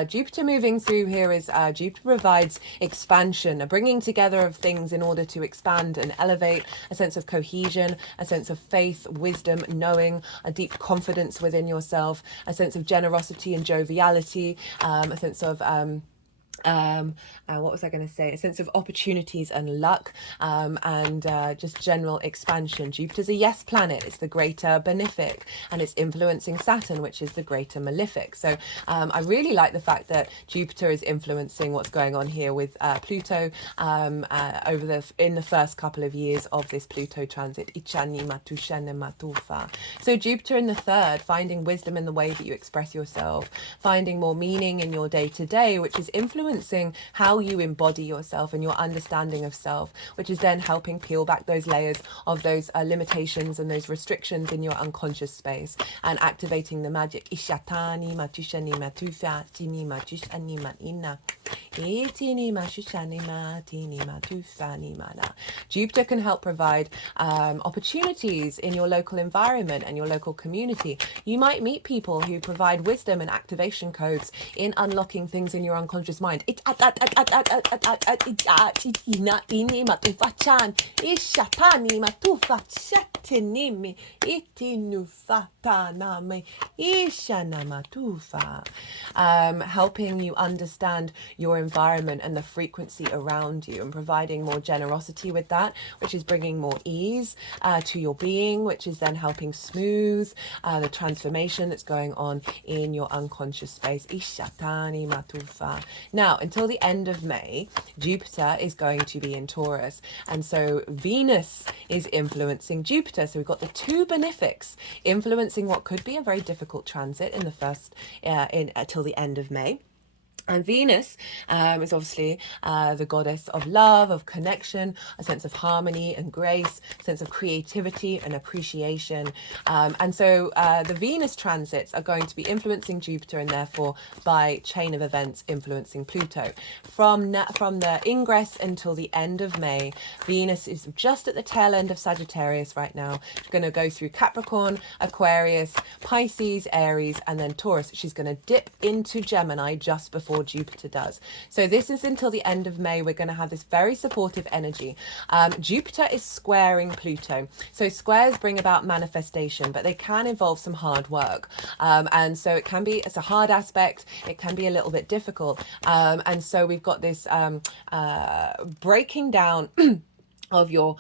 Jupiter moving through here is Jupiter provides expansion, a bringing together of things in order to expand and elevate, a sense of cohesion, a sense of faith, wisdom, knowing, a deep confidence within yourself, a sense of generosity and joviality, a sense of what was I going to say? A sense of opportunities and luck, and just general expansion. Jupiter's a yes planet. It's the greater benefic, and it's influencing Saturn, which is the greater malefic. So I really like the fact that Jupiter is influencing what's going on here with Pluto in the first couple of years of this Pluto transit. So Jupiter in the 3rd, finding wisdom in the way that you express yourself, finding more meaning in your day-to-day, which is influencing how you embody yourself and your understanding of self, which is then helping peel back those layers of those limitations and those restrictions in your unconscious space, and activating the magic. Jupiter can help provide opportunities in your local environment and your local community. You might meet people who provide wisdom and activation codes in unlocking things in your unconscious mind. Helping you understand your environment and the frequency around you, and providing more generosity with that, which is bringing more ease to your being, which is then helping smooth the transformation that's going on in your unconscious space. Now, until the end of May, Jupiter is going to be in Taurus, and so Venus is influencing Jupiter. So we've got the two benefics influencing what could be a very difficult transit in the first till the end of May. And Venus is obviously the goddess of love, of connection, a sense of harmony and grace, a sense of creativity and appreciation. And so the Venus transits are going to be influencing Jupiter, and therefore by chain of events influencing Pluto. From the ingress until the end of May, Venus is just at the tail end of Sagittarius right now. She's going to go through Capricorn, Aquarius, Pisces, Aries, and then Taurus. She's going to dip into Gemini just before Jupiter does. So this is until the end of May. We're going to have this very supportive energy. Jupiter is squaring Pluto. So squares bring about manifestation, but they can involve some hard work. And so it's a hard aspect. It can be a little bit difficult. And so we've got this breaking down of your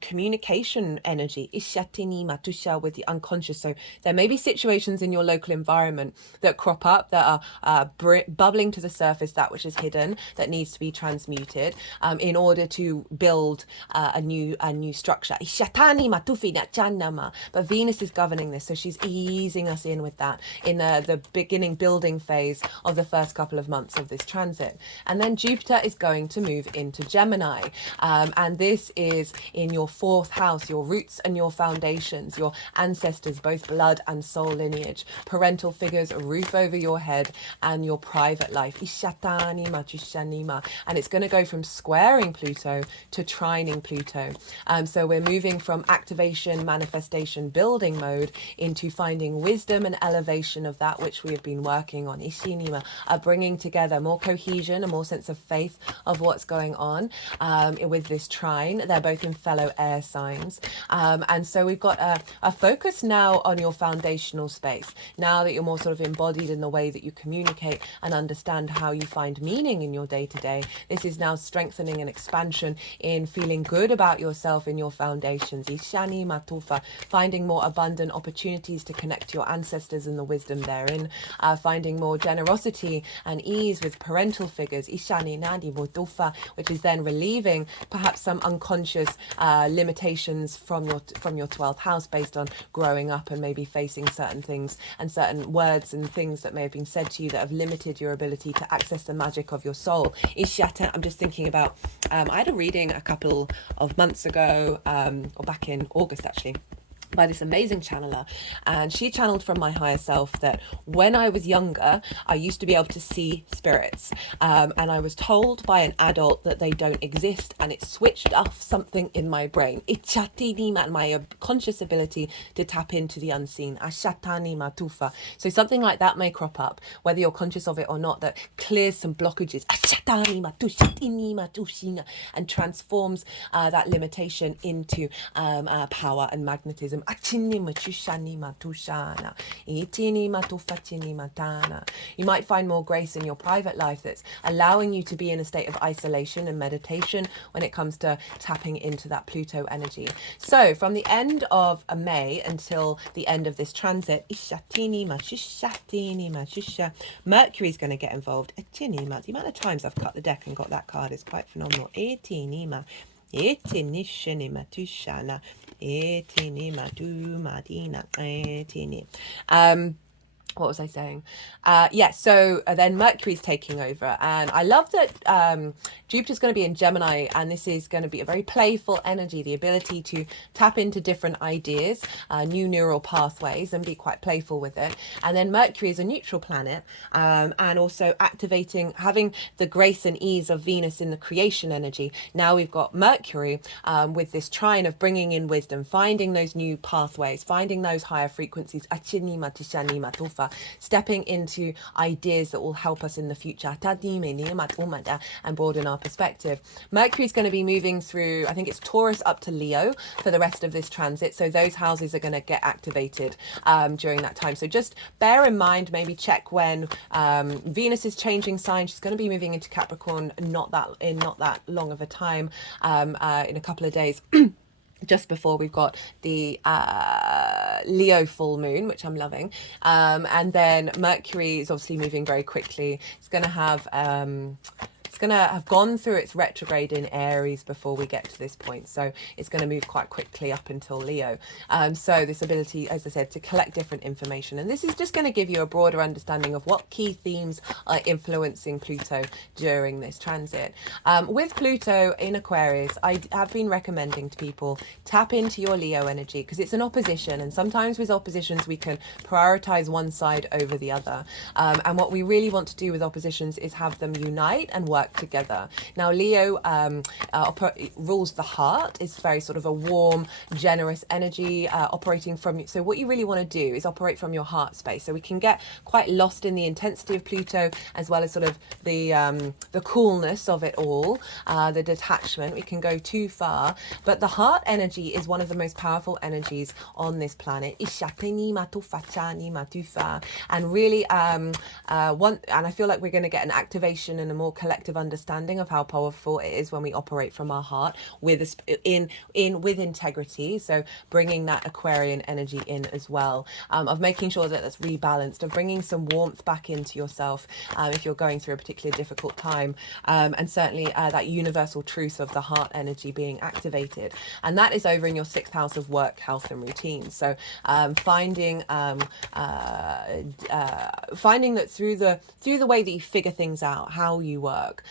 communication energy, ishatini matusha, with the unconscious. So there may be situations in your local environment that crop up that are bubbling to the surface, that which is hidden, that needs to be transmuted in order to build a new structure. Ishatani matufina chanama. But Venus is governing this, so she's easing us in with that in the beginning building phase of the first couple of months of this transit. And then Jupiter is going to move into Gemini, and this this is in your fourth house, your roots and your foundations, your ancestors, both blood and soul lineage, parental figures, a roof over your head, and your private life. And it's going to go from squaring Pluto to trining Pluto. So we're moving from activation, manifestation, building mode into finding wisdom and elevation of that which we have been working on. Bringing together more cohesion, a more sense of faith of what's going on with this trine. They're both in fellow air signs. And so we've got a focus now on your foundational space. Now that you're more sort of embodied in the way that you communicate and understand how you find meaning in your day-to-day, this is now strengthening and expansion in feeling good about yourself in your foundations. Ishani Matufa, finding more abundant opportunities to connect to your ancestors and the wisdom therein, finding more generosity and ease with parental figures, Ishani Nadi Mutufa, which is then relieving perhaps some unconscious limitations from your 12th house based on growing up and maybe facing certain things and certain words and things that may have been said to you that have limited your ability to access the magic of your soul. Ishata, I'm just thinking about, I had a reading a couple of months ago, or back in August actually, by this amazing channeler, and she channeled from my higher self that when I was younger I used to be able to see spirits, and I was told by an adult that they don't exist, and it switched off something in my brain. My conscious ability to tap into the unseen. So something like that may crop up, whether you're conscious of it or not, that clears some blockages and transforms that limitation into power and magnetism. You might find more grace in your private life that's allowing you to be in a state of isolation and meditation when it comes to tapping into that Pluto energy. So from the end of May until the end of this transit, Mercury's going to get involved. The amount of times I've cut the deck and got that card is quite phenomenal. What was I saying? So then Mercury's taking over, and I love that Jupiter's going to be in Gemini, and this is going to be a very playful energy, the ability to tap into different ideas, new neural pathways, and be quite playful with it. And then Mercury is a neutral planet, and also activating, having the grace and ease of Venus in the creation energy. Now we've got Mercury with this trine of bringing in wisdom, finding those new pathways, finding those higher frequencies, stepping into ideas that will help us in the future and broaden our perspective. Mercury's going to be moving through, I think it's Taurus up to Leo for the rest of this transit, so those houses are going to get activated during that time. So just bear in mind, maybe check when Venus is changing signs. She's going to be moving into Capricorn not that long of a time, in a couple of days. Just before we've got the Leo full moon, which I'm loving. And then Mercury is obviously moving very quickly. It's going to have gone through its retrograde in Aries before we get to this point. So it's going to move quite quickly up until Leo. So this ability, as I said, to collect different information. And this is just going to give you a broader understanding of what key themes are influencing Pluto during this transit. With Pluto in Aquarius, I have been recommending to people, tap into your Leo energy, because it's an opposition. And sometimes with oppositions, we can prioritize one side over the other. And what we really want to do with oppositions is have them unite and work together. Now Leo rules the heart. It's very sort of a warm, generous energy operating from, so what you really want to do is operate from your heart space. So we can get quite lost in the intensity of Pluto, as well as sort of the coolness of it all, the detachment. We can go too far, but the heart energy is one of the most powerful energies on this planet. And really and I feel like we're going to get an activation and a more collective understanding of how powerful it is when we operate from our heart with integrity. So bringing that Aquarian energy in as well, of making sure that that's rebalanced, of bringing some warmth back into yourself if you're going through a particularly difficult time, and certainly that universal truth of the heart energy being activated. And that is over in your 6th house of work, health and routines. So finding that through the way that you figure things out, how you work,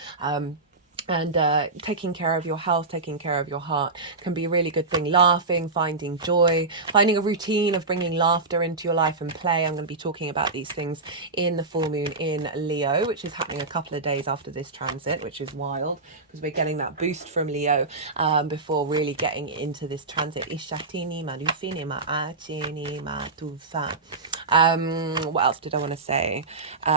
And taking care of your health, taking care of your heart can be a really good thing. Laughing, finding joy, finding a routine of bringing laughter into your life and play. I'm going to be talking about these things in the full moon in Leo, which is happening a couple of days after this transit, which is wild because we're getting that boost from Leo before really getting into this transit. What else did I want to say?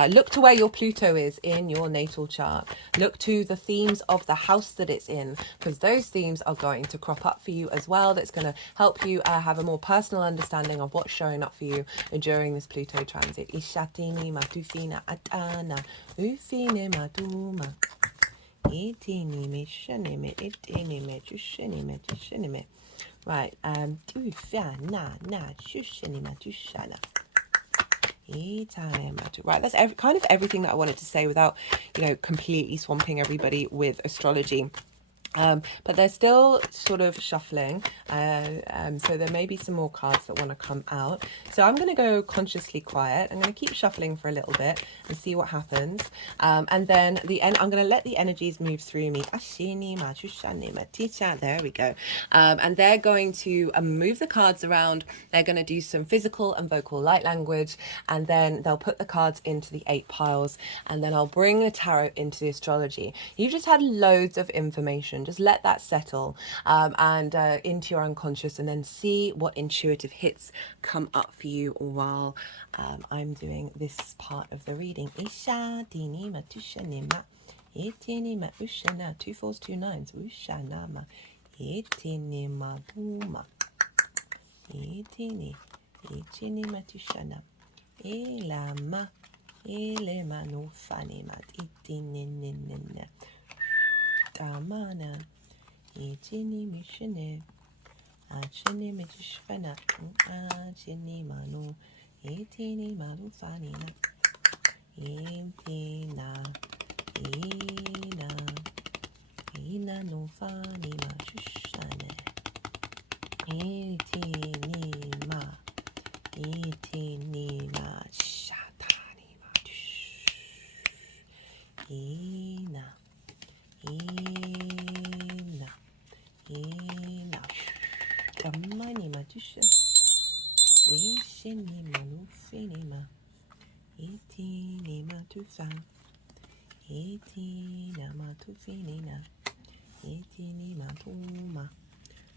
Look to where your Pluto is in your natal chart. Look to the themes of the house that it's in, because those themes are going to crop up for you as well. That's going to help you have a more personal understanding of what's showing up for you during this Pluto transit. Ishatini matufina atana ufine matuma itini me shanime itini me tushinime tushinime. Right, tufana na shushinima tushana. Right, that's kind of everything that I wanted to say without, completely swamping everybody with astrology. But they're still sort of shuffling, so there may be some more cards that want to come out. So I'm going to go consciously quiet. I'm going to keep shuffling for a little bit and see what happens. And then I'm going to let the energies move through me. There we go. And they're going to move the cards around. They're going to do some physical and vocal light language, and then they'll put the cards into the 8 piles, and then I'll bring the tarot into the astrology. You've just had loads of information. Just let that settle and into your unconscious, and then see what intuitive hits come up for you while I'm doing this part of the reading. Isha dini matusha nima itini ma ushana 2 4s 2 9s ushana ma itini ma buma itini matushana ilama ilema no fani mat itini nina damana itini mishene achini mitushfana achini manu itini malu fani na itina ina no fani matushane itini ma shatani matush ina Kamani matusha Ishini manufinima Itini matufa Itina matufinina Itini matuma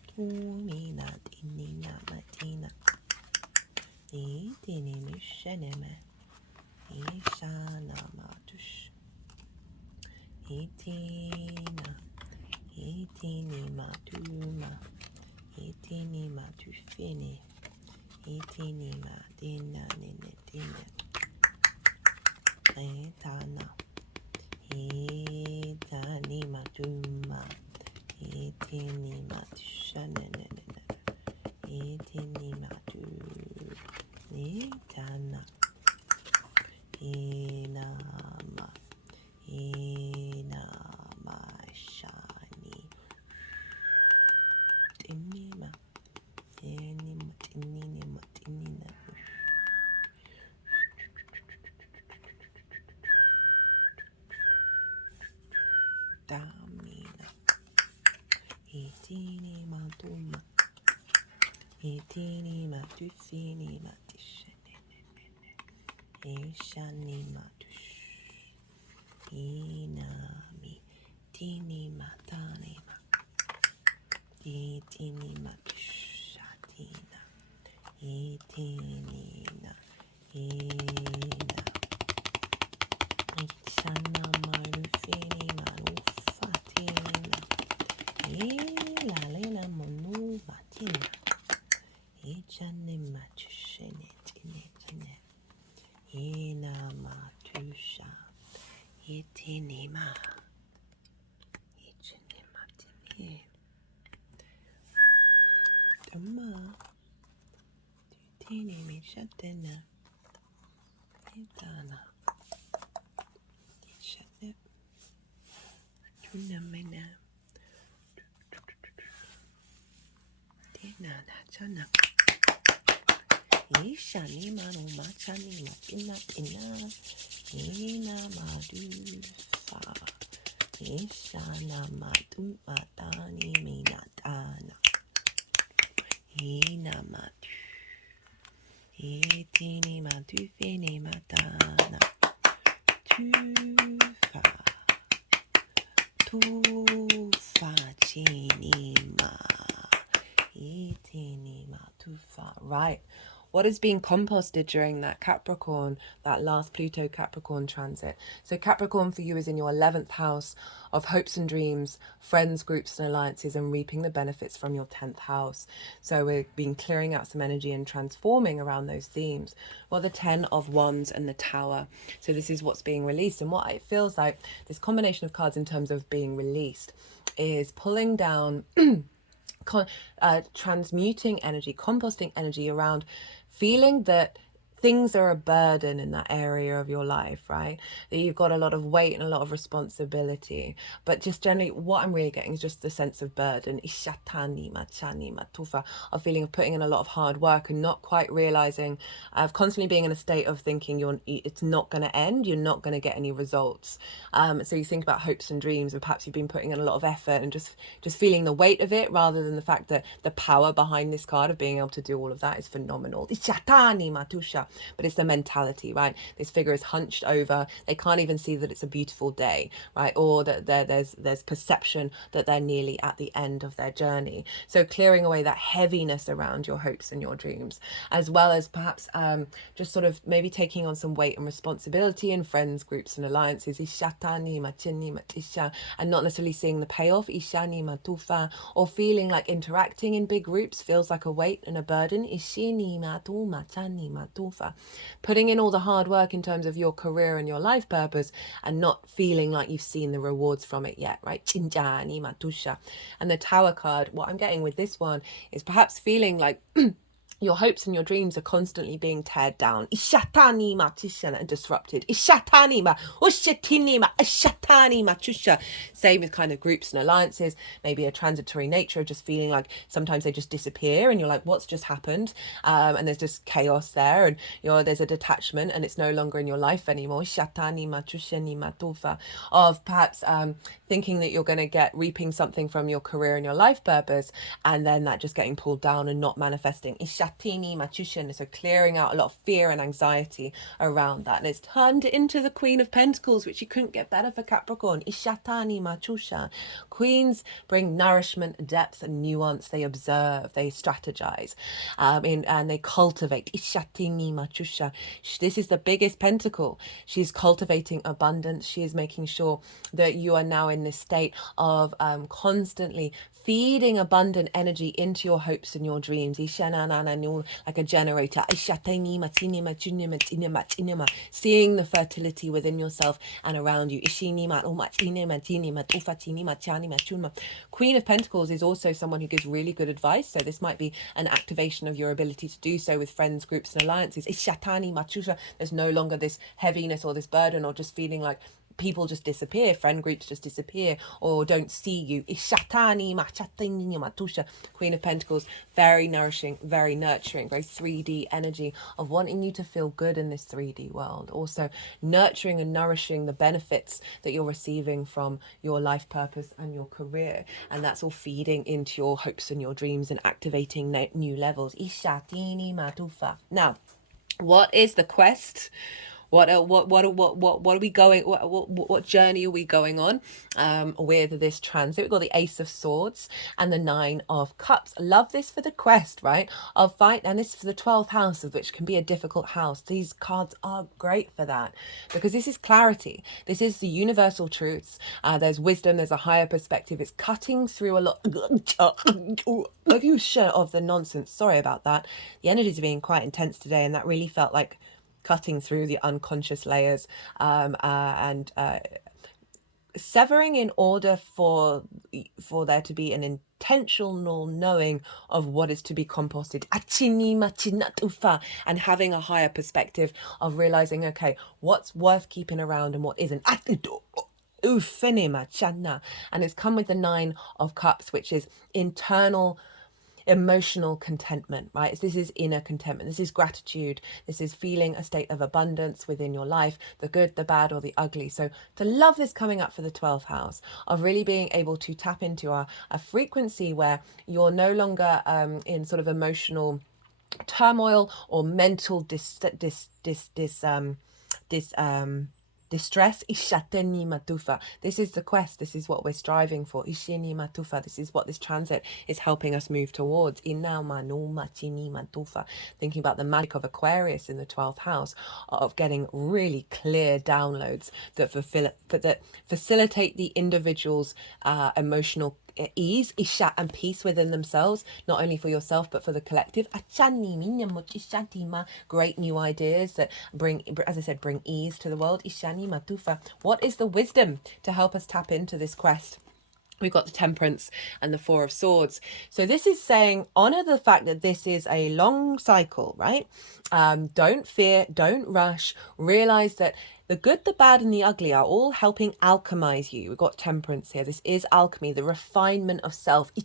Tumina tinina matina Itini misheneme Ishana matush Itini matuma Itini matufini Itini matina ninetina Etana Itani matuma Itini matushanene Itini matu Itana Inama shani Tinima tinina Damina Itini matuma Itini matufini matishene Ishani matush Inami Tini matani Itini matushatina Itinina Ina Ichana marufini marufatina Ila lena monu matina Ichane matushene tine Ina matusha Itinima Ichinima tini Dama Tutini mishatena Itana Ishane Tunamena Tina Nachana Ishani mano machani matina ina Ina madufa Ishana matu matani minatana. Ina matu. Itini matu fini matana. Tufa. Tufa chinima. Itinima tufa. Right. What is being composted during that Capricorn, that last Pluto Capricorn transit? So Capricorn for you is in your 11th house of hopes and dreams, friends, groups and alliances, and reaping the benefits from your 10th house. So we've been clearing out some energy and transforming around those themes. Well, the 10 of Wands and the Tower. So this is what's being released. And what it feels like, this combination of cards in terms of being released, is pulling down transmuting energy, composting energy around feeling that things are a burden in that area of your life, right? That you've got a lot of weight and a lot of responsibility. But just generally, what I'm really getting is just the sense of burden, ishatani machani matufa, of feeling of putting in a lot of hard work and not quite realizing, of constantly being in a state of thinking it's not going to end, you're not going to get any results. So you think about hopes and dreams, and perhaps you've been putting in a lot of effort and just feeling the weight of it, rather than the fact that the power behind this card of being able to do all of that is phenomenal. Ishatani matusha. But it's the mentality, right? This figure is hunched over. They can't even see that it's a beautiful day, right? Or that there's perception that they're nearly at the end of their journey. So clearing away that heaviness around your hopes and your dreams, as well as perhaps just sort of maybe taking on some weight and responsibility in friends, groups and alliances, and not necessarily seeing the payoff, or feeling like interacting in big groups feels like a weight and a burden, putting in all the hard work in terms of your career and your life purpose and not feeling like you've seen the rewards from it yet, right? And the Tower card, what I'm getting with this one is perhaps feeling like your hopes and your dreams are constantly being teared down. Ishatani matusha and disrupted. Ishatani ma ushatini ma ishatani matusha. Same with kind of groups and alliances, maybe a transitory nature of just feeling like sometimes they just disappear and you're like, what's just happened? And there's just chaos there, and there's a detachment and it's no longer in your life anymore. Ishatani matusha ni matufa. Of perhaps thinking that you're going to get reaping something from your career and your life purpose, and then that just getting pulled down and not manifesting. Ishatini Machushan, so clearing out a lot of fear and anxiety around that. And it's turned into the Queen of Pentacles, which you couldn't get better for Capricorn. Ishatani Machusha. Queens bring nourishment, depth and nuance. They observe, they strategize, and they cultivate. Ishatini Machusha. This is the biggest pentacle. She's cultivating abundance. She is making sure that you are now in this state of constantly feeding abundant energy into your hopes and your dreams. Like a generator. Seeing the fertility within yourself and around you. Queen of Pentacles is also someone who gives really good advice. So this might be an activation of your ability to do so with friends, groups and alliances. There's no longer this heaviness or this burden or just feeling like people just disappear, friend groups just disappear or don't see you. Queen of Pentacles, very nourishing, very nurturing, very 3D energy of wanting you to feel good in this 3D world. Also nurturing and nourishing the benefits that you're receiving from your life purpose and your career. And that's all feeding into your hopes and your dreams and activating new levels. Now, what is the quest? What are we going? What journey are we going on with this transit? We've got the Ace of Swords and the Nine of Cups. Love this for the quest, right? Of fight, and this is for the 12th house, of which can be a difficult house. These cards are great for that because this is clarity. This is the universal truths. There's wisdom. There's a higher perspective. It's cutting through a lot of the nonsense. Sorry about that. The energies are being quite intense today, and that really felt like cutting through the unconscious layers and severing in order for there to be an intentional knowing of what is to be composted, and having a higher perspective of realizing, okay, what's worth keeping around and what isn't. And it's come with the Nine of Cups, which is internal emotional contentment, right? This is inner contentment. This is gratitude. This is feeling a state of abundance within your life, the good, the bad, or the ugly. So to love this coming up for the 12th house of really being able to tap into a frequency where you're no longer in sort of emotional turmoil or mental distress. Ishateni matufa. This is the quest. This is what we're striving for. Ishini matufa. This is what this transit is helping us move towards. Ina manu machini matufa. Thinking about the magic of Aquarius in the 12th house, of getting really clear downloads that facilitate the individual's emotional ease, isha, and peace within themselves, not only for yourself but for the collective. Great new ideas that bring, as I said, bring ease to the world. Ishani matufa. What is the wisdom to help us tap into this quest? We've got the Temperance and the Four of Swords. So this is saying, honor the fact that this is a long cycle, right? Don't fear, don't rush. Realize that the good, the bad, and the ugly are all helping alchemize you. We've got Temperance here. This is alchemy, the refinement of self. In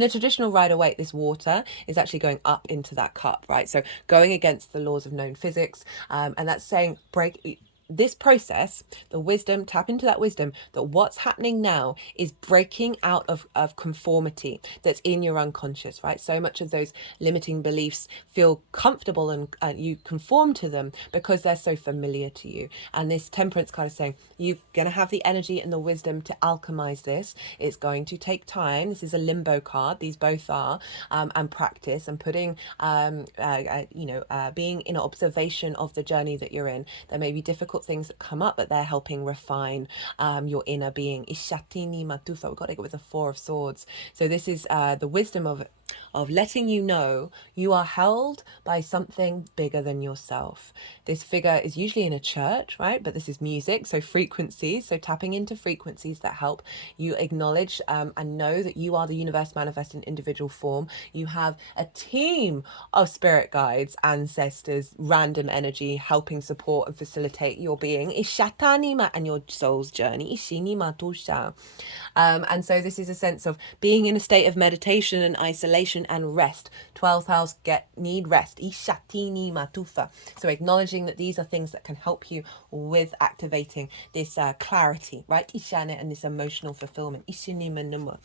the traditional Rider-Waite, this water is actually going up into that cup, right? So going against the laws of known physics, and that's saying break this process, the wisdom, tap into that wisdom, that what's happening now is breaking out of conformity that's in your unconscious, right? So much of those limiting beliefs feel comfortable and you conform to them because they're so familiar to you. And this Temperance card is saying you're going to have the energy and the wisdom to alchemize this. It's going to take time. This is a limbo card. These both are, and practice and putting, being in observation of the journey that you're in. There may be difficult things that come up, but they're helping refine your inner being. Ishatini matufa. We've got to go with the Four of Swords. So this is the wisdom of letting you know you are held by something bigger than yourself. This figure is usually in a church, right? But this is music, so frequencies, so tapping into frequencies that help you acknowledge and know that you are the universe manifest in individual form. You have a team of spirit guides, ancestors, random energy helping support and facilitate your being. Ishatanima, and your soul's journey. Ishinima tusha. And so this is a sense of being in a state of meditation and isolation and rest. 12th house, need rest. Ishatini matufa. So acknowledging that these are things that can help you with activating this clarity, right? Ishana, and this emotional fulfillment. Ishinima numa.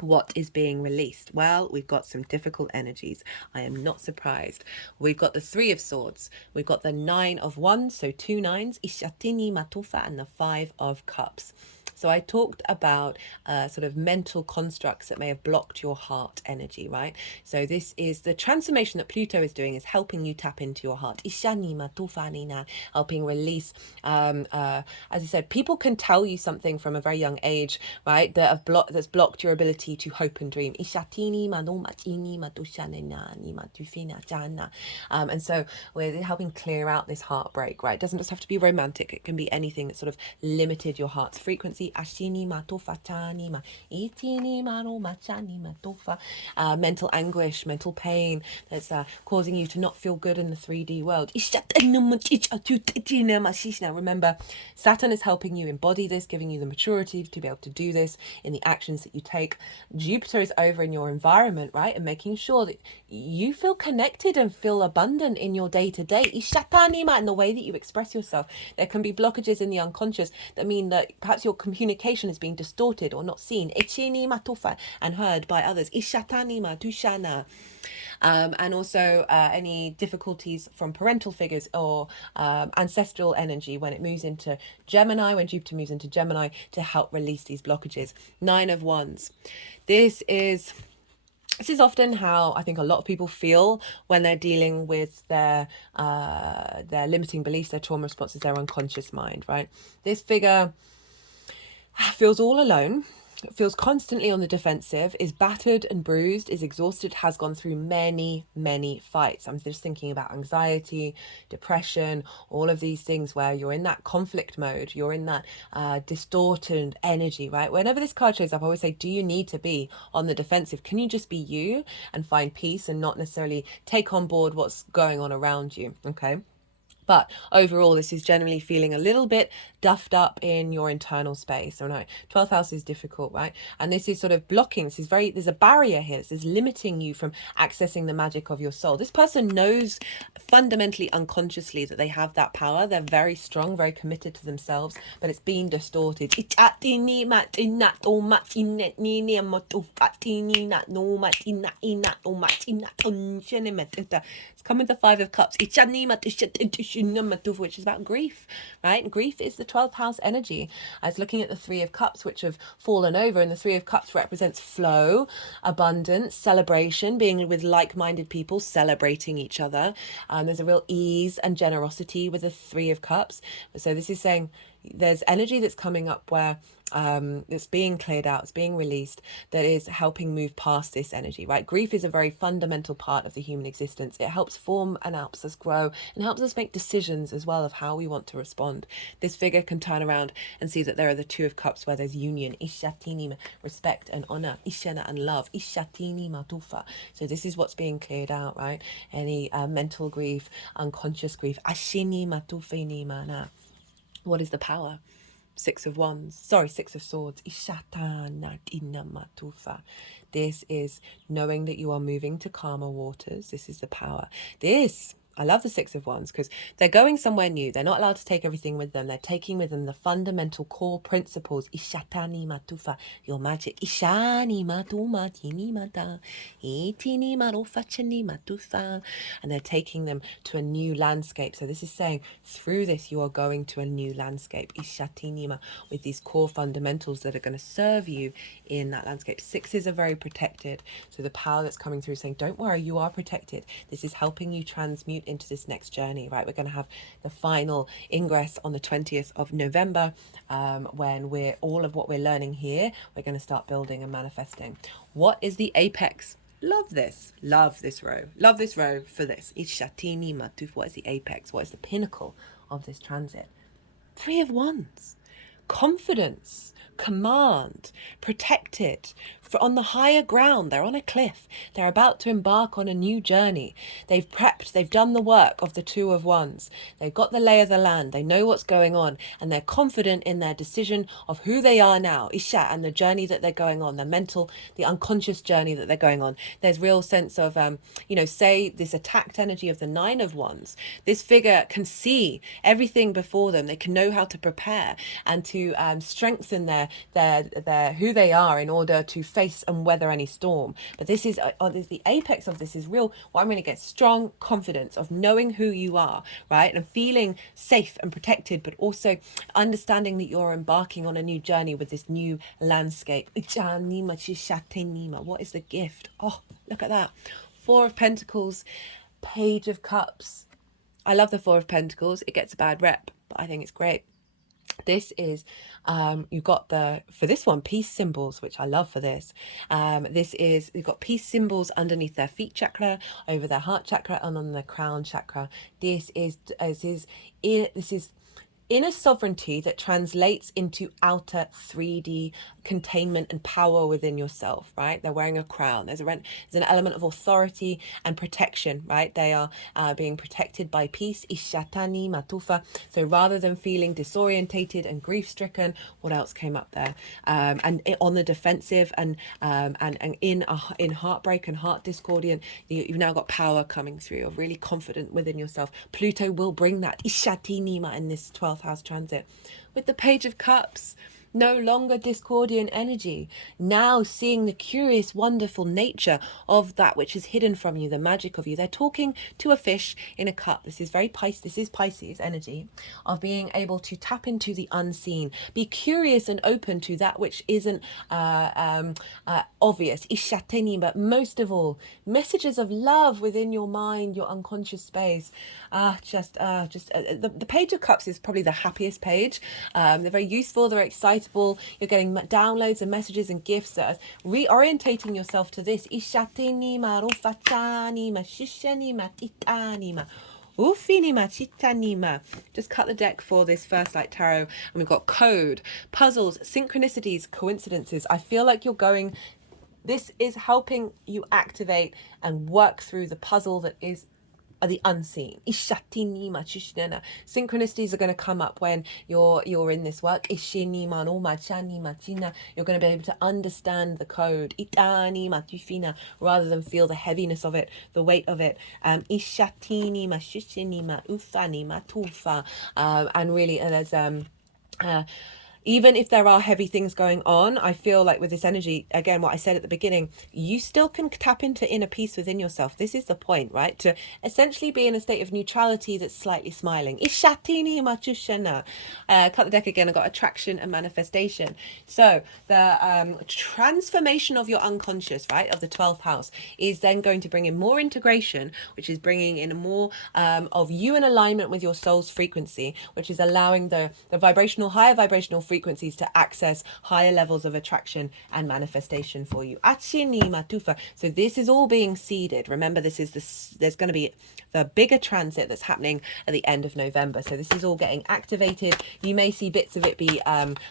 What is being released? Well, we've got some difficult energies. I am not surprised. We've got the Three of Swords. We've got the Nine of Wands, so 2 9s, Ishatini matufa, and the Five of Cups. So I talked about sort of mental constructs that may have blocked your heart energy, right? So this is the transformation that Pluto is doing, is helping you tap into your heart. Ishani matufanina, helping release. As I said, people can tell you something from a very young age, right? That's blocked your ability to hope and dream. Ishatini manomachini matushanina ni matufina jana. And so we're helping clear out this heartbreak, right? It doesn't just have to be romantic. It can be anything that sort of limited your heart's frequency. Ashini matofa tani ma itini mano machani matofa. Mental anguish, mental pain that's causing you to not feel good in the 3D world. Remember, Saturn is helping you embody this, giving you the maturity to be able to do this in the actions that you take. Jupiter is over in your environment, right? And making sure that you feel connected and feel abundant in your day-to-day. Ishatanima, in the way that you express yourself. There can be blockages in the unconscious that mean that perhaps your communication is being distorted or not seen. Echini matofa, and heard by others. Ishatanima tushana. And also any difficulties from parental figures or ancestral energy when it moves into Gemini, when Jupiter moves into Gemini, to help release these blockages. 9 of Wands. This is often how I think a lot of people feel when they're dealing with their limiting beliefs, their trauma responses, their unconscious mind, right? This figure feels all alone, feels constantly on the defensive, is battered and bruised, is exhausted, has gone through many, many fights. I'm just thinking about anxiety, depression, all of these things where you're in that conflict mode, you're in that distorted energy, right? Whenever this card shows up, I always say, do you need to be on the defensive? Can you just be you and find peace and not necessarily take on board what's going on around you, okay? But overall, this is generally feeling a little bit duffed up in your internal space. So no, 12th house is difficult, right? And this is sort of blocking. This is there's a barrier here. This is limiting you from accessing the magic of your soul. This person knows fundamentally, unconsciously, that they have that power. They're very strong, very committed to themselves, but it's been distorted. It's coming to 5 of Cups, which is about grief, right? Grief is the 12th house energy. I was looking at the 3 of Cups, which have fallen over, and the 3 of Cups represents flow, abundance, celebration, being with like-minded people, celebrating each other. There's a real ease and generosity with the 3 of Cups. So this is saying there's energy that's coming up where it's being cleared out, it's being released, that is helping move past this energy, right? Grief is a very fundamental part of the human existence. It helps form and helps us grow and helps us make decisions as well of how we want to respond. This figure can turn around and see that there are the 2 of Cups where there's union, respect and honor, and love, so this is what's being cleared out, right? Any mental grief, unconscious grief. What is the power? 6 of Wands, sorry, 6 of Swords. This is knowing that you are moving to calmer waters. This is the power. I love the 6 of Wands because they're going somewhere new. They're not allowed to take everything with them. They're taking with them the fundamental core principles. Ishatani matufa, your magic. Ishani matuma tini mata, itini marofachani matufa. And they're taking them to a new landscape. So this is saying through this, you are going to a new landscape. Ishatinima, with these core fundamentals that are going to serve you in that landscape. 6s are very protected. So the power that's coming through saying, don't worry, you are protected. This is helping you transmute into this next journey, right? We're going to have the final ingress on the 20th of November, when all of what we're learning here, we're going to start building and manifesting. What is the apex? Love this row for this. Ishatini matuf. What is the apex? What is the pinnacle of this transit? 3 of Wands. Confidence, command, protected, on the higher ground. They're on a cliff. They're about to embark on a new journey. They've prepped, they've done the work of the 2 of Wands. They've got the lay of the land. They know what's going on, and they're confident in their decision of who they are now, Isha, and the journey that they're going on, the mental, the unconscious journey that they're going on. There's real sense of, say this attacked energy of the 9 of Wands. This figure can see everything before them. They can know how to prepare and to strengthen their who they are in order to face and weather any storm. But this is the apex of this is real. What I'm going to get strong confidence of knowing who you are, right, and feeling safe and protected, but also understanding that you're embarking on a new journey with this new landscape. What is the gift? Oh, look at that. 4 of Pentacles, Page of Cups. I love the 4 of Pentacles. It gets a bad rep, but I think it's great. This is you've got for this one, peace symbols, which I love for this. You've got peace symbols underneath their feet chakra, over their heart chakra, and on their crown chakra. This is inner sovereignty that translates into outer 3D containment and power within yourself, right? They're wearing a crown. There's an element of authority and protection, right? They are being protected by peace, ishatani matufa. So rather than feeling disorientated and grief-stricken, what else came up there? And on the defensive and in heartbreak and heart discordian, you've now got power coming through. You're really confident within yourself. Pluto will bring that ishatinima in this 12th house transit. With the Page of Cups, no longer discordian energy, now seeing the curious, wonderful nature of that which is hidden from you, the magic of you. They're talking to a fish in a cup. This is very Pisces energy of being able to tap into the unseen, be curious and open to that which isn't obvious, ishateni, but most of all, messages of love within your mind, your unconscious space. The Page of Cups is probably the happiest page. They're very useful, they're excitable. You're getting downloads and messages and gifts that are reorientating yourself to this. Just cut the deck for this first light tarot, and we've got code, puzzles, synchronicities, coincidences. I feel like this is helping you activate and work through the puzzle that is the unseen. Synchronicities are going to come up when you're in this work. You're going to be able to understand the code rather than feel the heaviness of it, the weight of it. And really, there's even if there are heavy things going on, I feel like with this energy, again, what I said at the beginning, you still can tap into inner peace within yourself. This is the point, right? To essentially be in a state of neutrality that's slightly smiling. Cut the deck again. I got attraction and manifestation. So the transformation of your unconscious, right, of the 12th house, is then going to bring in more integration, which is bringing in more of you in alignment with your soul's frequency, which is allowing the higher vibrational frequencies to access higher levels of attraction and manifestation for you. So this is all being seeded. Remember, there's going to be the bigger transit that's happening at the end of November. So this is all getting activated. You may see bits of it be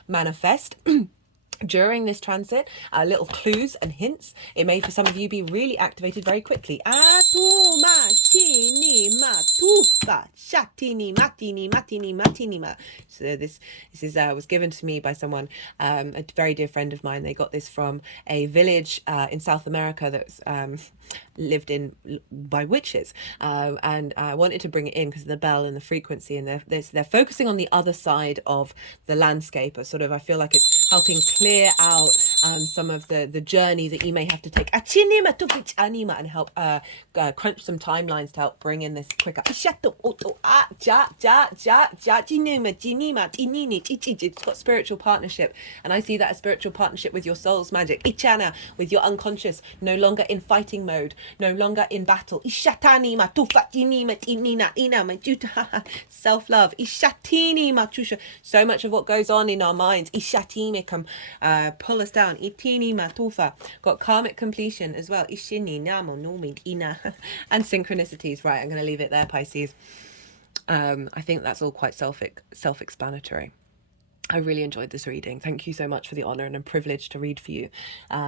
manifest during this transit, little clues and hints. It may, for some of you, be really activated very quickly. So this is was given to me by someone, a very dear friend of mine. They got this from a village in South America that's lived in by witches, and I wanted to bring it in because of the bell and the frequency, and they're focusing on the other side of the landscape, or sort of, I feel like it's helping clear out some of the journey that you may have to take, and help crunch some timelines to help bring in this quicker. It's got spiritual partnership, and I see that as spiritual partnership with your soul's magic, with your unconscious, no longer in fighting mode, no longer in battle. Self-love. So much of what goes on in our minds can pull us down. Got karmic completion as well. And synchronicities. Right, I'm going to leave it there, Pisces. I think that's all quite self-explanatory. I really enjoyed this reading. Thank you so much for the honor and a privilege to read for you.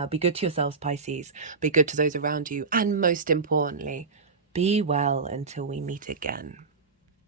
Be good to yourselves, Pisces. Be good to those around you. And most importantly, be well until we meet again.